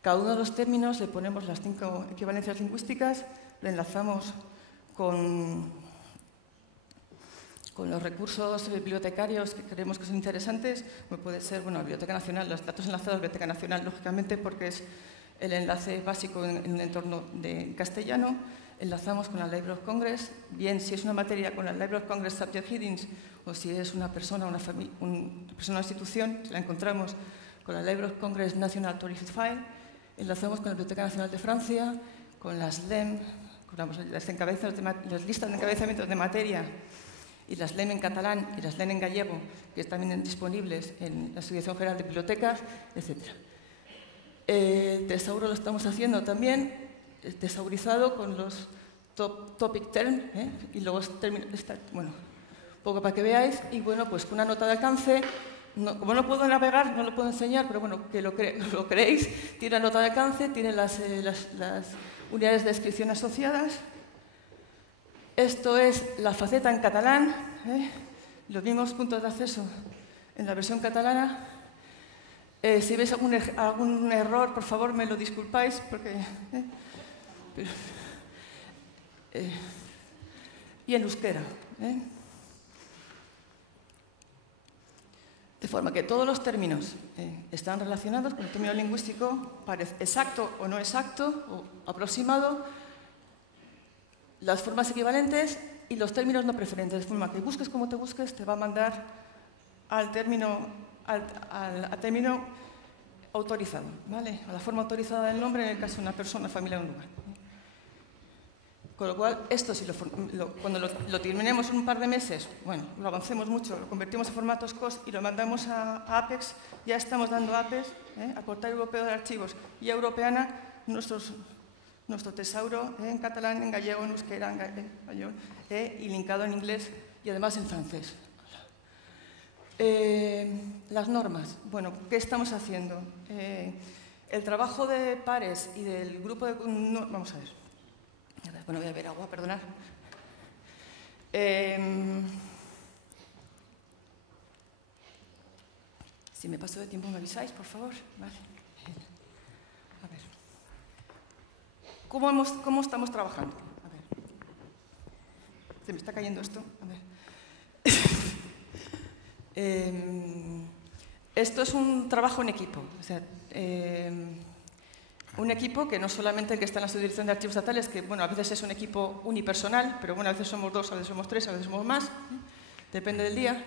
Cada uno de los términos le ponemos las 5 equivalencias lingüísticas, le enlazamos con los recursos bibliotecarios que creemos que son interesantes, como puede ser, bueno, la Biblioteca Nacional, los datos enlazados a la Biblioteca Nacional, lógicamente, porque es el enlace básico en un entorno de castellano. Enlazamos con la Library of Congress, bien si es una materia con la Library of Congress Subject Headings o si es una persona, una institución, si la encontramos con la Library of Congress National Authority File. Enlazamos con la Biblioteca Nacional de Francia, con las LEM, con las listas de encabezamientos de materia y las LEM en catalán y las LEM en gallego, que están también disponibles en la Subdirección General de Bibliotecas, etc. El tesauro lo estamos haciendo también tesaurizado con los topic term, y luego bueno, poco para que veáis, y bueno, pues con una nota de alcance, como no puedo navegar, no lo puedo enseñar, pero bueno, que lo creéis, tiene una nota de alcance, tiene las unidades de descripción asociadas. Esto es la faceta en catalán, los mismos puntos de acceso en la versión catalana. Si veis algún error, por favor, me lo disculpáis, porque... y en euskera. De forma que todos los términos están relacionados con el término lingüístico, parece exacto o no exacto, o aproximado, las formas equivalentes y los términos no preferentes. De forma que busques como te busques, te va a mandar al término autorizado, ¿vale? A la forma autorizada del nombre en el caso de una persona, familia o un lugar. Con lo cual, esto cuando lo terminemos en un par de meses, bueno, lo avancemos mucho, lo convertimos en formato SCOS y lo mandamos a Apex, ya estamos dando a Apex, a Portal Europeo de Archivos y a Europeana, nuestro tesauro en catalán, en gallego, en euskera, en español, y linkado en inglés y además en francés. Las normas. Bueno, ¿qué estamos haciendo? El trabajo de Pares y del grupo de... vamos a ver. Bueno, voy a beber agua, perdonad. Si me paso de tiempo me avisáis, por favor. Vale. A ver. ¿cómo estamos trabajando? A ver. Se me está cayendo esto. A ver. Esto es un trabajo en equipo. O sea, un equipo que no solamente el que está en la subdirección de archivos estatales, que bueno, a veces es un equipo unipersonal, pero bueno, a veces somos 2, a veces somos 3, a veces somos más, depende del día.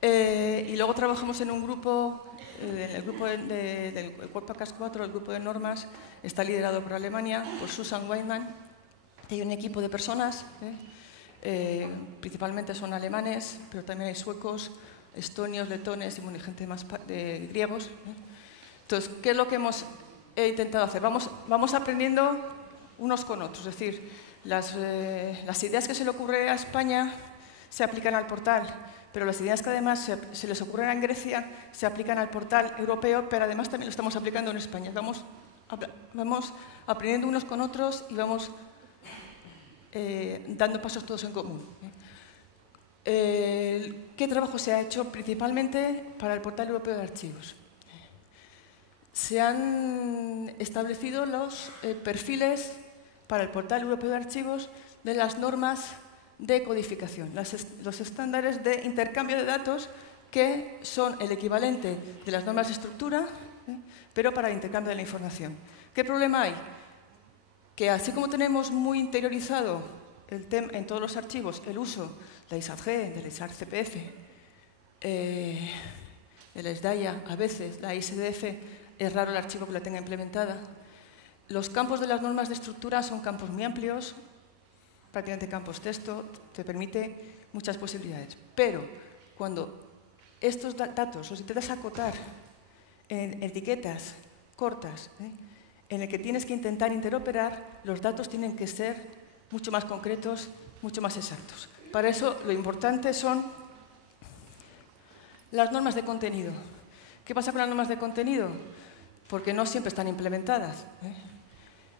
Y luego trabajamos en un grupo, en el grupo del Cuerpo CAS 4, el grupo de normas, está liderado por Alemania, por Susan Weinmann. Hay un equipo de personas, principalmente son alemanes, pero también hay suecos, estonios, letones y bueno, gente más de griegos. Entonces, ¿qué es lo que hemos intentado hacer? Vamos aprendiendo unos con otros, es decir, las ideas que se le ocurren a España se aplican al portal, pero las ideas que además se les ocurren en Grecia se aplican al portal europeo, pero además también lo estamos aplicando en España. Vamos aprendiendo unos con otros y vamos dando pasos todos en común. ¿Qué trabajo se ha hecho principalmente para el portal europeo de archivos? Se han establecido los perfiles para el portal europeo de archivos de las normas de codificación, los estándares de intercambio de datos que son el equivalente de las normas de estructura, pero para el intercambio de la información. ¿Qué problema hay? Que así como tenemos muy interiorizado en todos los archivos el uso de la ISAG, del ISAR-CPF, el SDAIA, a veces la ISDF, es raro el archivo que la tenga implementada. Los campos de las normas de estructura son campos muy amplios, prácticamente campos texto, te permite muchas posibilidades. Pero cuando estos datos los intentas acotar en etiquetas cortas, en el que tienes que intentar interoperar, los datos tienen que ser mucho más concretos, mucho más exactos. Para eso lo importante son las normas de contenido. ¿Qué pasa con las normas de contenido? Porque no siempre están implementadas.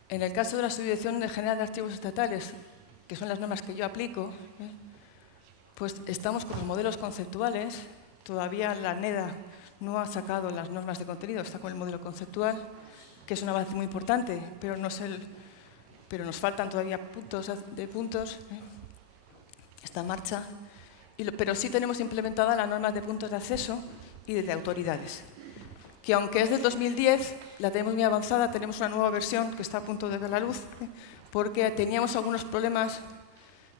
En el caso de la Subdirección General de Archivos Estatales, que son las normas que yo aplico, pues estamos con los modelos conceptuales. Todavía la NEDA no ha sacado las normas de contenido, está con el modelo conceptual, que es un avance muy importante, pero nos faltan todavía puntos. Está en marcha. Pero sí tenemos implementada las normas de puntos de acceso y de autoridades, que aunque es del 2010, la tenemos muy avanzada, tenemos una nueva versión que está a punto de ver la luz, porque teníamos algunos problemas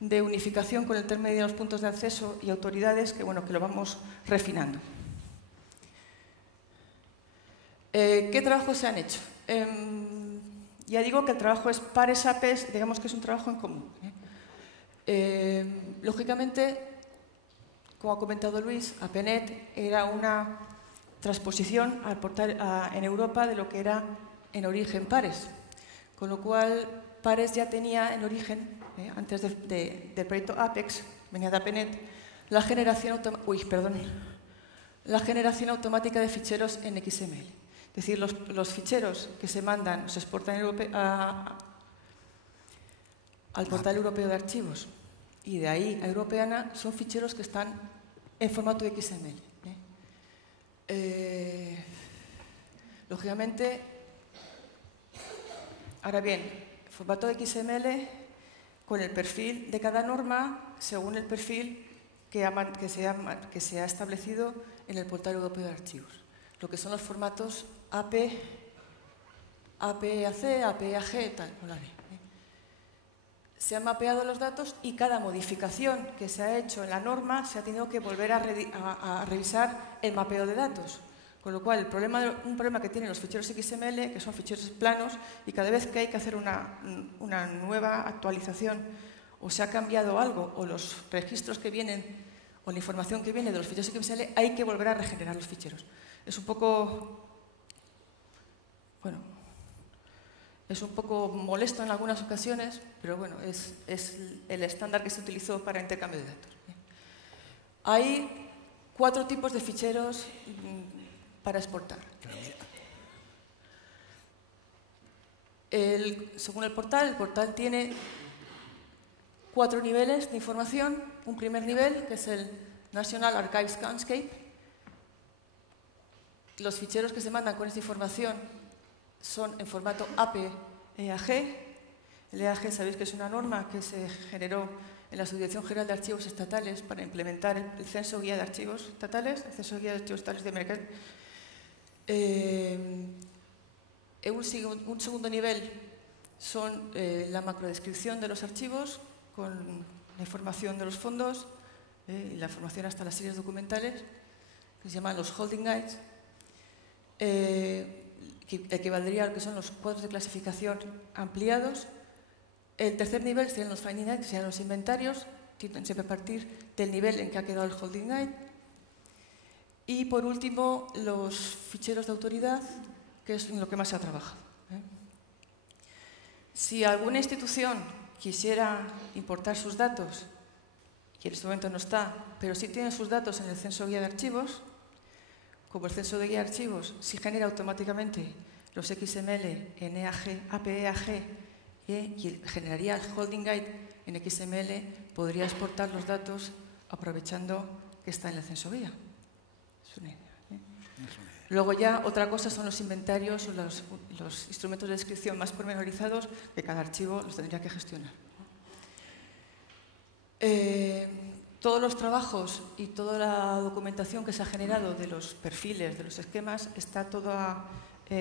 de unificación con el término de los puntos de acceso y autoridades que lo vamos refinando. ¿Qué trabajos se han hecho? Ya digo que el trabajo es pares-apes, digamos que es un trabajo en común. Lógicamente, como ha comentado Luis, APNet era una transposición al portal en Europa de lo que era en origen Pares, con lo cual Pares ya tenía en origen, antes del proyecto Apex, venía de APNet, la generación automática de ficheros en XML. Es decir, los ficheros que se mandan, se exportan al portal europeo de archivos y de ahí a Europeana son ficheros que están en formato XML. Lógicamente, ahora bien, formato XML con el perfil de cada norma según el perfil que se ha establecido en el portal europeo de archivos. Lo que son los formatos AP, APAC, APAG, tal. Se han mapeado los datos y cada modificación que se ha hecho en la norma se ha tenido que volver a revisar el mapeo de datos. Con lo cual, un problema que tienen los ficheros XML, que son ficheros planos, y cada vez que hay que hacer una nueva actualización o se ha cambiado algo, o los registros que vienen, o la información que viene de los ficheros XML, hay que volver a regenerar los ficheros. Es un poco, es un poco molesto en algunas ocasiones, pero bueno, es el estándar que se utilizó para intercambio de datos. Hay 4 tipos de ficheros para exportar. Según el portal tiene 4 niveles de información. Un primer nivel, que es el National Archives Landscape. Los ficheros que se mandan con esta información son en formato APEAG, El EAG, sabéis que es una norma que se generó en la Subdirección General de Archivos Estatales para implementar el Censo Guía de Archivos Estatales, el Censo Guía de Archivos Estatales de América. Un segundo nivel son la macrodescripción de los archivos con la información de los fondos y la información hasta las series documentales, que se llaman los holding guides, que equivaldría a lo que son los cuadros de clasificación ampliados. El tercer nivel serían los finding guides, que serían los inventarios, tienen siempre a partir del nivel en que ha quedado el holding guide. Y por último, los ficheros de autoridad, que es en lo que más se ha trabajado. Si alguna institución quisiera importar sus datos, y en este momento no está, pero sí tiene sus datos en el Censo Guía de Archivos, como el Censo de Guía de Archivos sí genera automáticamente los XML en EAG, APEAG, y generaría el Holding Guide en XML, podría exportar los datos aprovechando que está en el Censo Guía. Es una idea. Luego ya otra cosa son los inventarios o los instrumentos de descripción más pormenorizados que cada archivo los tendría que gestionar. Todos los trabajos y toda la documentación que se ha generado de los perfiles, de los esquemas, está toda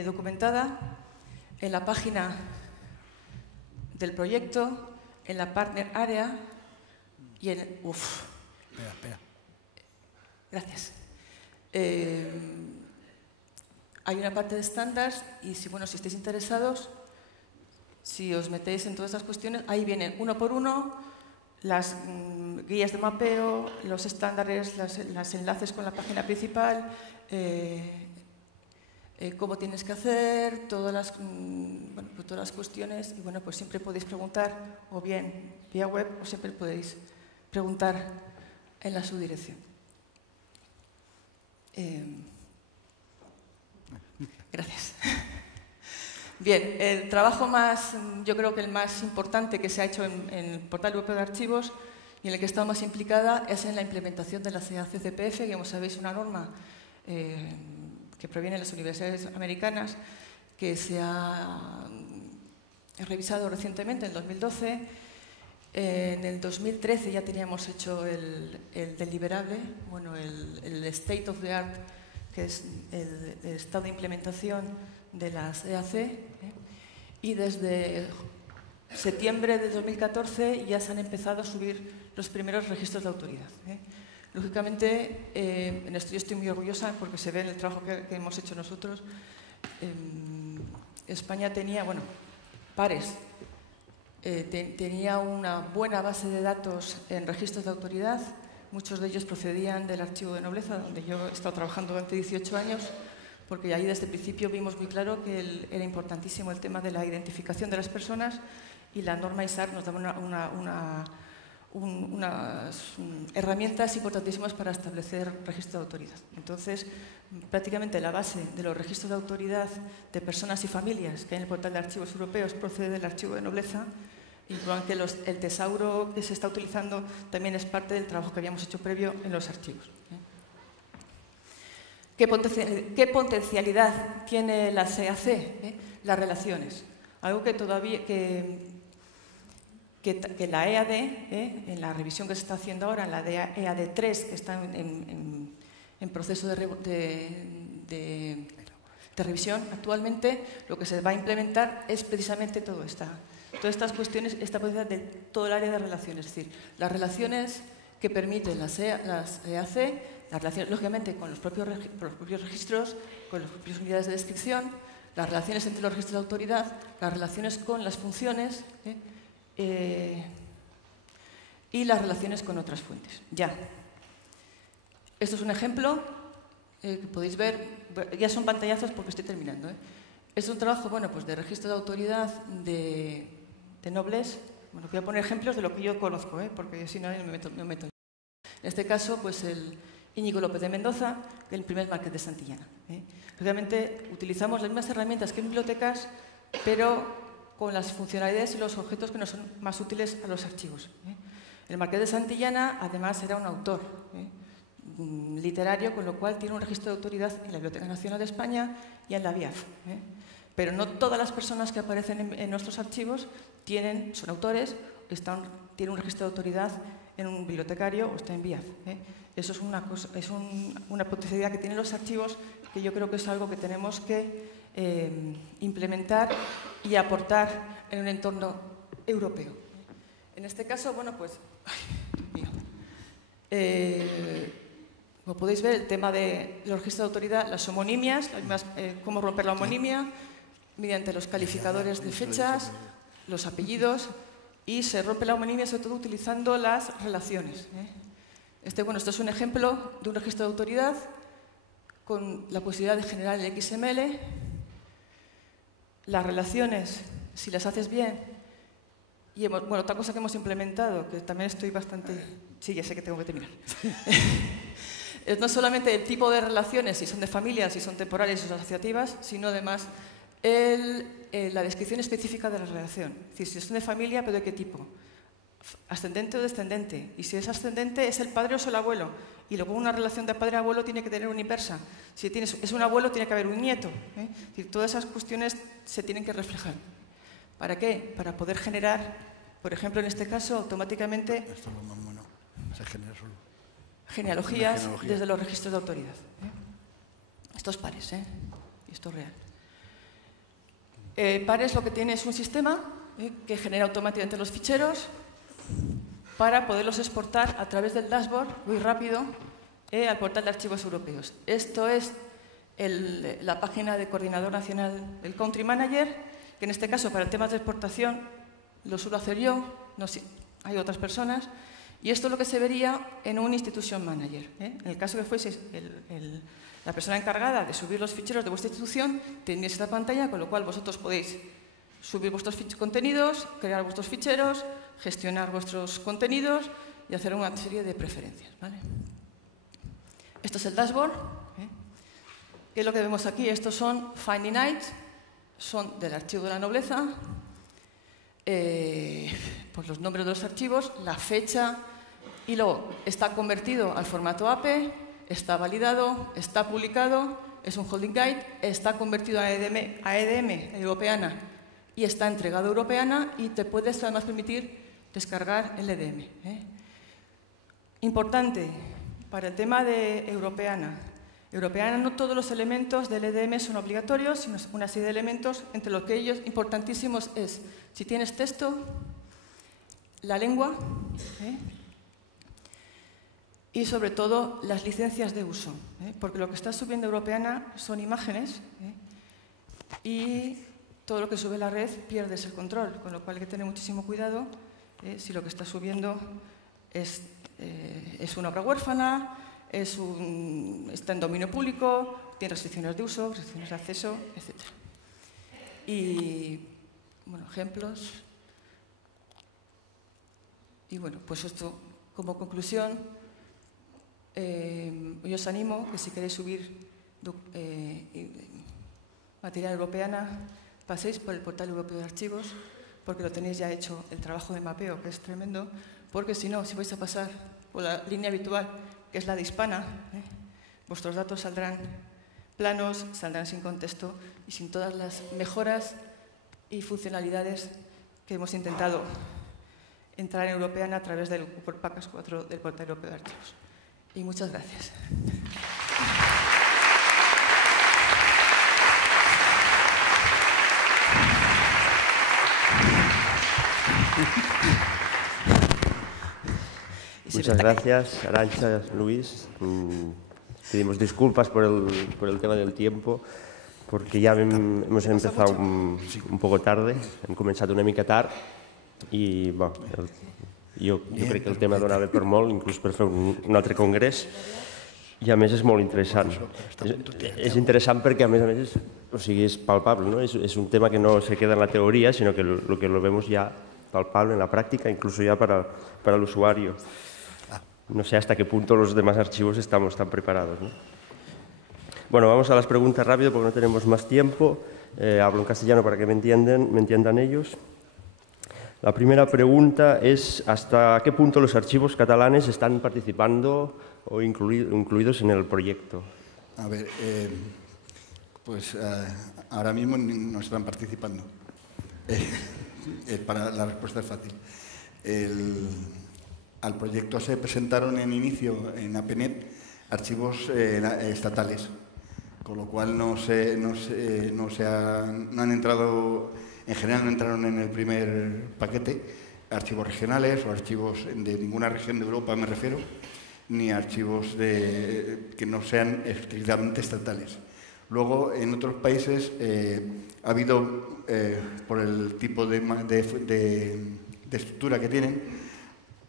documentada en la página del proyecto, en la Partner Area y en... Espera. Gracias. Hay una parte de estándares y si estáis interesados, si os metéis en todas estas cuestiones, ahí vienen uno por uno las guías de mapeo, los estándares, los enlaces con la página principal, cómo tienes que hacer, todas las cuestiones. Y pues siempre podéis preguntar, o bien vía web, o siempre podéis preguntar en la subdirección. Gracias. Bien, el trabajo yo creo que el más importante que se ha hecho en el Portal Europeo de Archivos y en el que he estado más implicada es en la implementación de la CACCPF, que como sabéis una norma que proviene de las universidades americanas, que se ha revisado recientemente, en 2012. En el 2013 ya teníamos hecho el deliberable, el State of the Art, que es el estado de implementación de las EAC, y desde septiembre de 2014 ya se han empezado a subir los primeros registros de autoridad. Lógicamente, en esto yo estoy muy orgullosa porque se ve en el trabajo que hemos hecho nosotros. España tenía, pares, tenía una buena base de datos en registros de autoridad. Muchos de ellos procedían del Archivo de Nobleza, donde yo he estado trabajando durante 18 años, porque ahí desde el principio vimos muy claro que era importantísimo el tema de la identificación de las personas y la norma ISAR nos daba unas herramientas importantísimas para establecer registros de autoridad. Entonces, prácticamente la base de los registros de autoridad de personas y familias que hay en el portal de archivos europeos procede del Archivo de Nobleza, y probablemente el tesauro que se está utilizando también es parte del trabajo que habíamos hecho previo en los archivos. ¿Qué potencialidad tiene la CAC? Las relaciones. Algo que todavía que la EAD, en la revisión que se está haciendo ahora, la de EAD 3, que está en proceso de revisión actualmente, lo que se va a implementar es precisamente todas estas cuestiones, esta potencialidad de todo el área de relaciones, es decir, las relaciones que permiten las EAC, las relaciones, lógicamente, con los propios registros, con las propias unidades de descripción, las relaciones entre los registros de autoridad, las relaciones con las funciones y las relaciones con otras fuentes. Ya. Esto es un ejemplo que podéis ver, ya son pantallazos porque estoy terminando. Es un trabajo, de registro de autoridad de Nobles. Voy a poner ejemplos de lo que yo conozco, porque si no me meto. En este caso, el Íñigo López de Mendoza, que es el primer marqués de Santillana. Obviamente, utilizamos las mismas herramientas que en bibliotecas, pero con las funcionalidades y los objetos que nos son más útiles a los archivos. El marqués de Santillana, además, era un autor literario, con lo cual tiene un registro de autoridad en la Biblioteca Nacional de España y en la BIAF. Pero no todas las personas que aparecen en nuestros archivos son autores, tienen un registro de autoridad en un bibliotecario o está en BIAF. Eso es una potencialidad que tienen los archivos, que yo creo que es algo que tenemos que implementar y aportar en un entorno europeo. En este caso, bueno, pues, como podéis ver, el tema de los registros de autoridad, las homonimias, cómo romper la homonimia, mediante los calificadores de fechas, los apellidos, y se rompe la homonimia sobre todo utilizando las relaciones. Esto es un ejemplo de un registro de autoridad con la posibilidad de generar el XML. Las relaciones, si las haces bien, y otra cosa que hemos implementado, que también estoy bastante... Sí, ya sé que tengo que terminar. Es no solamente el tipo de relaciones, si son de familia, si son temporales o asociativas, sino además la descripción específica de la relación. Es decir, si son de familia, pero ¿de qué tipo? Ascendente o descendente. Y si es ascendente, ¿es el padre o es el abuelo? Y luego una relación de padre-abuelo tiene que tener una inversa. Si es un abuelo, tiene que haber un nieto. Es decir, todas esas cuestiones se tienen que reflejar. ¿Para qué? Para poder generar, por ejemplo, en este caso, automáticamente Esto es lo más bueno. Se genera solo. genealogías desde los registros de autoridad. Esto es Pares, y esto es real. Pares lo que tiene es un sistema que genera automáticamente los ficheros para poderlos exportar a través del dashboard muy rápido al portal de archivos europeos. Esto es la página de Coordinador Nacional del Country Manager, que en este caso para temas de exportación lo suelo hacer yo, no sé, hay otras personas, y esto es lo que se vería en un Institution Manager. En el caso que fuese la persona encargada de subir los ficheros de vuestra institución, tendréis esta pantalla, con lo cual vosotros podéis subir vuestros contenidos, crear vuestros ficheros, gestionar vuestros contenidos y hacer una serie de preferencias. ¿Vale? Esto es el dashboard. ¿Qué es lo que vemos aquí? Estos son Finding Nights, son del archivo de la nobleza, pues los nombres de los archivos, la fecha, y luego está convertido al formato APE, está validado, está publicado, es un holding guide, está convertido a EDM europeana y está entregado a europeana, y te puedes además permitir descargar el EDM. Importante para el tema de europeana. Europeana, no todos los elementos del EDM son obligatorios, sino una serie de elementos, entre los que ellos importantísimos es, si tienes texto, la lengua, y sobre todo las licencias de uso, porque lo que está subiendo Europeana son imágenes, y todo lo que sube la red pierdes el control, con lo cual hay que tener muchísimo cuidado si lo que está subiendo es una obra huérfana, está en dominio público, tiene restricciones de uso, restricciones de acceso, etc. Y, bueno, ejemplos. Y, bueno, pues esto, como conclusión, yo os animo que si queréis subir material europeana, paséis por el portal europeo de archivos, porque lo tenéis ya hecho el trabajo de mapeo, que es tremendo, porque si no, si vais a pasar por la línea habitual, que es la de hispana, vuestros datos saldrán planos, saldrán sin contexto y sin todas las mejoras y funcionalidades que hemos intentado entrar en Europeana a través del PACAS 4 del portal europeo de archivos. Y muchas gracias. Muchas gracias, Arantxa, Luis. Pedimos disculpas por el tema del tiempo, porque ja hemos empezat un poco tarde, hem començat una mica tard i jo crec que el tema donava per molt, inclús per fer un altre congrés, i a més és molt interessant. És interessant perquè a més és palpable, no? És un tema que no se queda en la teoría, sino que lo vemos ya palpable en la práctica, incluso ya para el usuario. No sé hasta qué punto los demás archivos estamos tan preparados, ¿no? Bueno, vamos a las preguntas rápido porque no tenemos más tiempo. Hablo en castellano para que me entiendan ellos. La primera pregunta es ¿hasta qué punto los archivos catalanes están participando o incluidos en el proyecto? A ver, pues ahora mismo no están participando. La respuesta es fácil. Al proyecto se presentaron en inicio en APNet archivos estatales, con lo cual no han entrado, en general no entraron en el primer paquete archivos regionales o archivos de ninguna región de Europa, me refiero, ni archivos que no sean estrictamente estatales. Luego, en otros países ha habido, por el tipo de estructura que tienen,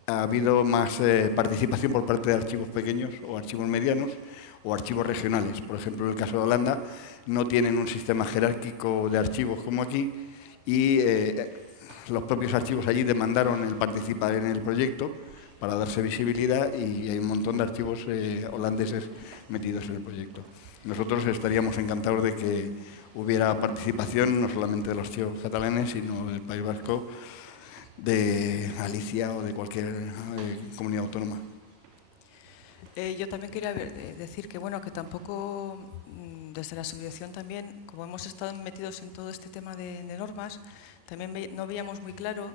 ha habido más participación por parte de archivos pequeños o archivos medianos o archivos regionales. Por ejemplo, en el caso de Holanda, no tienen un sistema jerárquico de archivos como aquí y los propios archivos allí demandaron el participar en el proyecto para darse visibilidad y hay un montón de archivos holandeses metidos en el proyecto. Nosotros estaríamos encantados de que hubiera participación no solamente de los archivos catalanes, sino del País Vasco, de Galicia o de cualquier comunidad autónoma. Yo también quería decir que, bueno, que tampoco, desde la asociación también, como hemos estado metidos en todo este tema de normas, también no veíamos muy claro,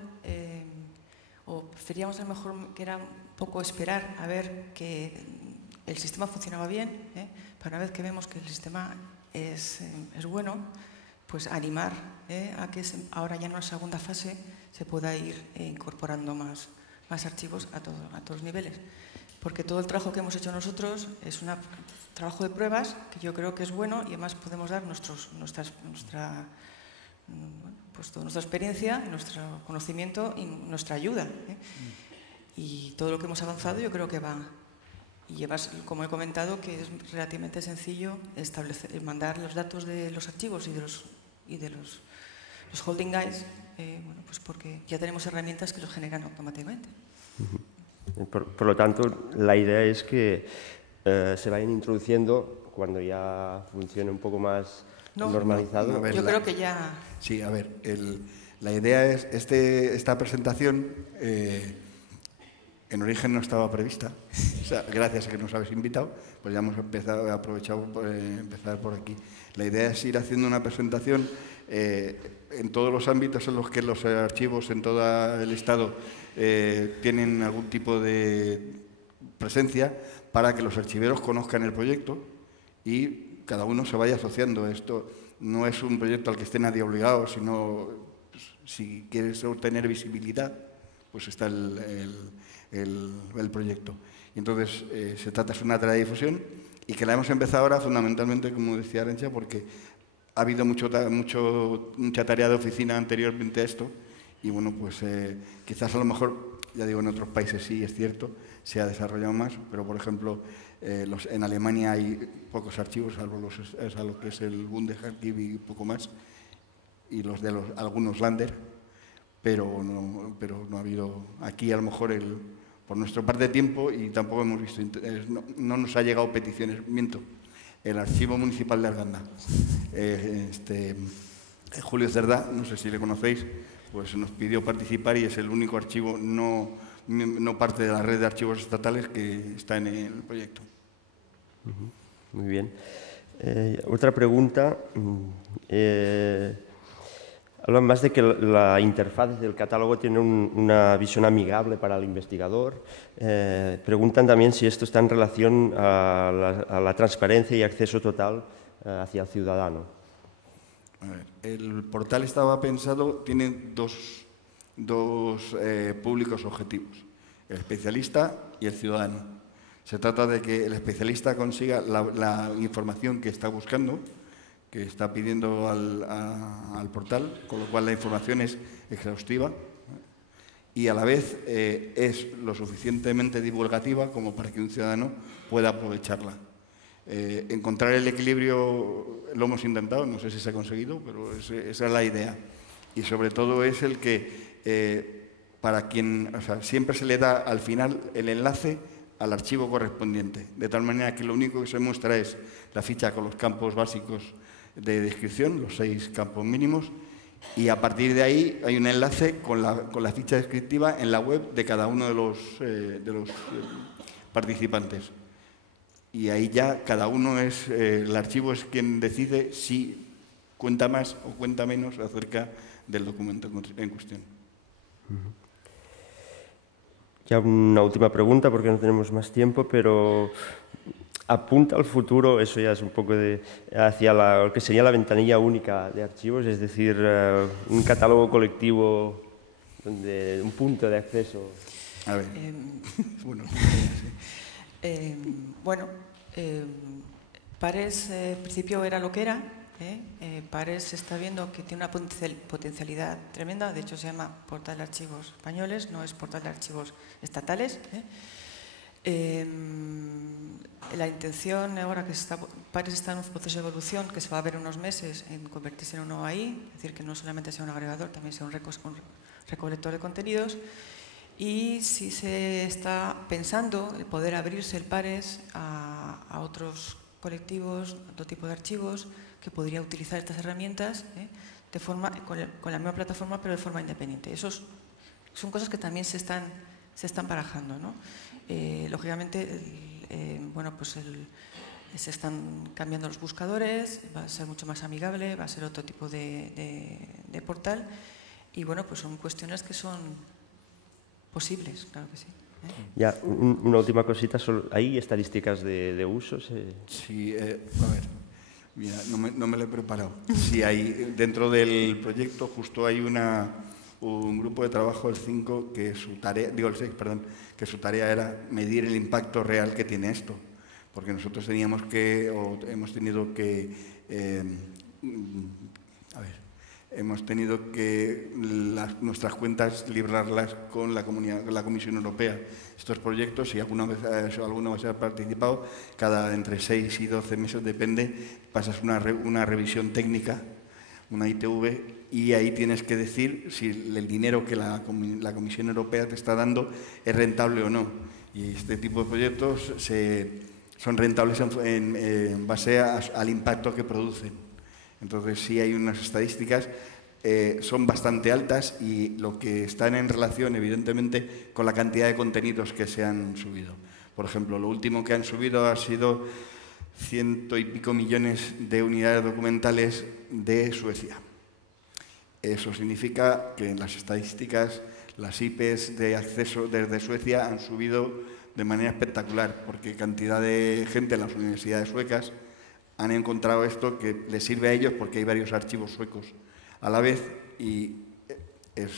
o preferíamos a lo mejor que era un poco esperar a ver que el sistema funcionaba bien, para una vez que vemos que el sistema es bueno, pues animar a que ahora ya en una segunda fase se pueda ir incorporando más archivos a todos los niveles. Porque todo el trabajo que hemos hecho nosotros es un trabajo de pruebas que yo creo que es bueno y además podemos dar toda nuestra experiencia, nuestro conocimiento y nuestra ayuda. Y todo lo que hemos avanzado yo creo que va. Y además, como he comentado, que es relativamente sencillo mandar los datos de los archivos y de los holding guides, pues porque ya tenemos herramientas que los generan automáticamente. Por lo tanto, la idea es que se vayan introduciendo cuando ya funcione un poco más normalizado. No, yo creo que ya... Sí, a ver, la idea es, esta presentación en origen no estaba prevista. O sea, gracias a que nos habéis invitado, pues ya hemos aprovechado por empezar por aquí. La idea es ir haciendo una presentación en todos los ámbitos en los que los archivos en todo el Estado tienen algún tipo de presencia para que los archiveros conozcan el proyecto y cada uno se vaya asociando. Esto no es un proyecto al que esté nadie obligado, sino pues, si quieres obtener visibilidad, pues está el proyecto. Y entonces se trata de una tarea de difusión y que la hemos empezado ahora fundamentalmente, como decía Arantxa, porque ha habido mucha tarea de oficina anteriormente a esto y bueno, pues quizás a lo mejor, ya digo, en otros países sí es cierto, se ha desarrollado más, pero por ejemplo en Alemania hay pocos archivos, salvo lo que es el Bundesarchiv y poco más, y los de algunos Länder, pero no ha habido aquí a lo mejor por nuestra parte de tiempo y tampoco hemos visto, no nos ha llegado peticiones, miento. El Archivo Municipal de Arganda. Julio Cerdá, no sé si le conocéis, pues nos pidió participar y es el único archivo no parte de la red de archivos estatales que está en el proyecto. Muy bien. Otra pregunta. Hablan más de que la interfaz del catálogo tiene una visión amigable para el investigador. Preguntan también si esto está en relación a la transparencia y acceso total hacia el ciudadano. A ver, el portal estaba pensado, tiene dos públicos objetivos, el especialista y el ciudadano. Se trata de que el especialista consiga la información que está buscando, que está pidiendo al portal, con lo cual la información es exhaustiva y a la vez es lo suficientemente divulgativa como para que un ciudadano pueda aprovecharla. Encontrar el equilibrio lo hemos intentado, no sé si se ha conseguido, pero esa es la idea. Y sobre todo es el que para quien, o sea, siempre se le da al final el enlace al archivo correspondiente, de tal manera que lo único que se muestra es la ficha con los campos básicos de descripción, los 6 campos mínimos, y a partir de ahí hay un enlace con la ficha descriptiva en la web de cada uno de los participantes. Y ahí ya cada uno el archivo es quien decide si cuenta más o cuenta menos acerca del documento en cuestión. Ya una última pregunta, porque no tenemos más tiempo, pero apunta al futuro, eso ya es un poco hacia lo que sería la ventanilla única de archivos, es decir, un catálogo colectivo, un punto de acceso. A ver. Pares en principio era lo que era. Pares se está viendo que tiene una potencialidad tremenda, de hecho se llama Portal de Archivos Españoles, no es Portal de Archivos Estatales. La intención ahora que Pares está en un proceso de evolución que se va a ver en unos meses en convertirse en un OAI, es decir, que no solamente sea un agregador, también sea un recolector de contenidos. Y sí se está pensando el poder abrirse el Pares a otros colectivos, otro tipo de archivos que podría utilizar estas herramientas con la misma plataforma pero de forma independiente. Esos son cosas que también se están barajando, ¿no? Lógicamente, se están cambiando los buscadores, va a ser mucho más amigable, va a ser otro tipo de portal y bueno, pues son cuestiones que son posibles, claro que sí. Ya, una última cosita, ¿hay estadísticas de usos? Sí, a ver, mira, no me lo he preparado. Sí, hay, dentro del proyecto justo hay un grupo de trabajo, el 5, que su tarea, el 6, perdón, que su tarea era medir el impacto real que tiene esto. Porque nosotros hemos tenido que nuestras cuentas librarlas con la Comisión Europea. Estos proyectos, si alguno vez ha participado, cada entre 6 y 12 meses, depende, pasas una revisión técnica, una ITV, y ahí tienes que decir si el dinero que la Comisión Europea te está dando es rentable o no. Y este tipo de proyectos son rentables en base al impacto que producen. Entonces, sí hay unas estadísticas, son bastante altas y lo que están en relación, evidentemente, con la cantidad de contenidos que se han subido. Por ejemplo, lo último que han subido ha sido 100 y pico millones de unidades documentales de Suecia. Eso significa que en las estadísticas las IPs de acceso desde Suecia han subido de manera espectacular, porque cantidad de gente en las universidades suecas han encontrado esto que les sirve a ellos porque hay varios archivos suecos a la vez y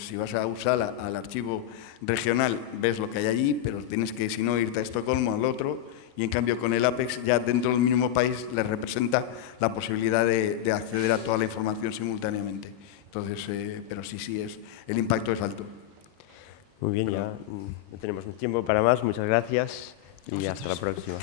si vas a usar al archivo regional ves lo que hay allí, pero tienes que, si no, irte a Estocolmo, al otro, y en cambio con el APEX ya dentro del mismo país les representa la posibilidad de acceder a toda la información simultáneamente. Entonces, pero sí, el impacto es alto. Muy bien, ya no tenemos tiempo para más. Muchas gracias y hasta la próxima.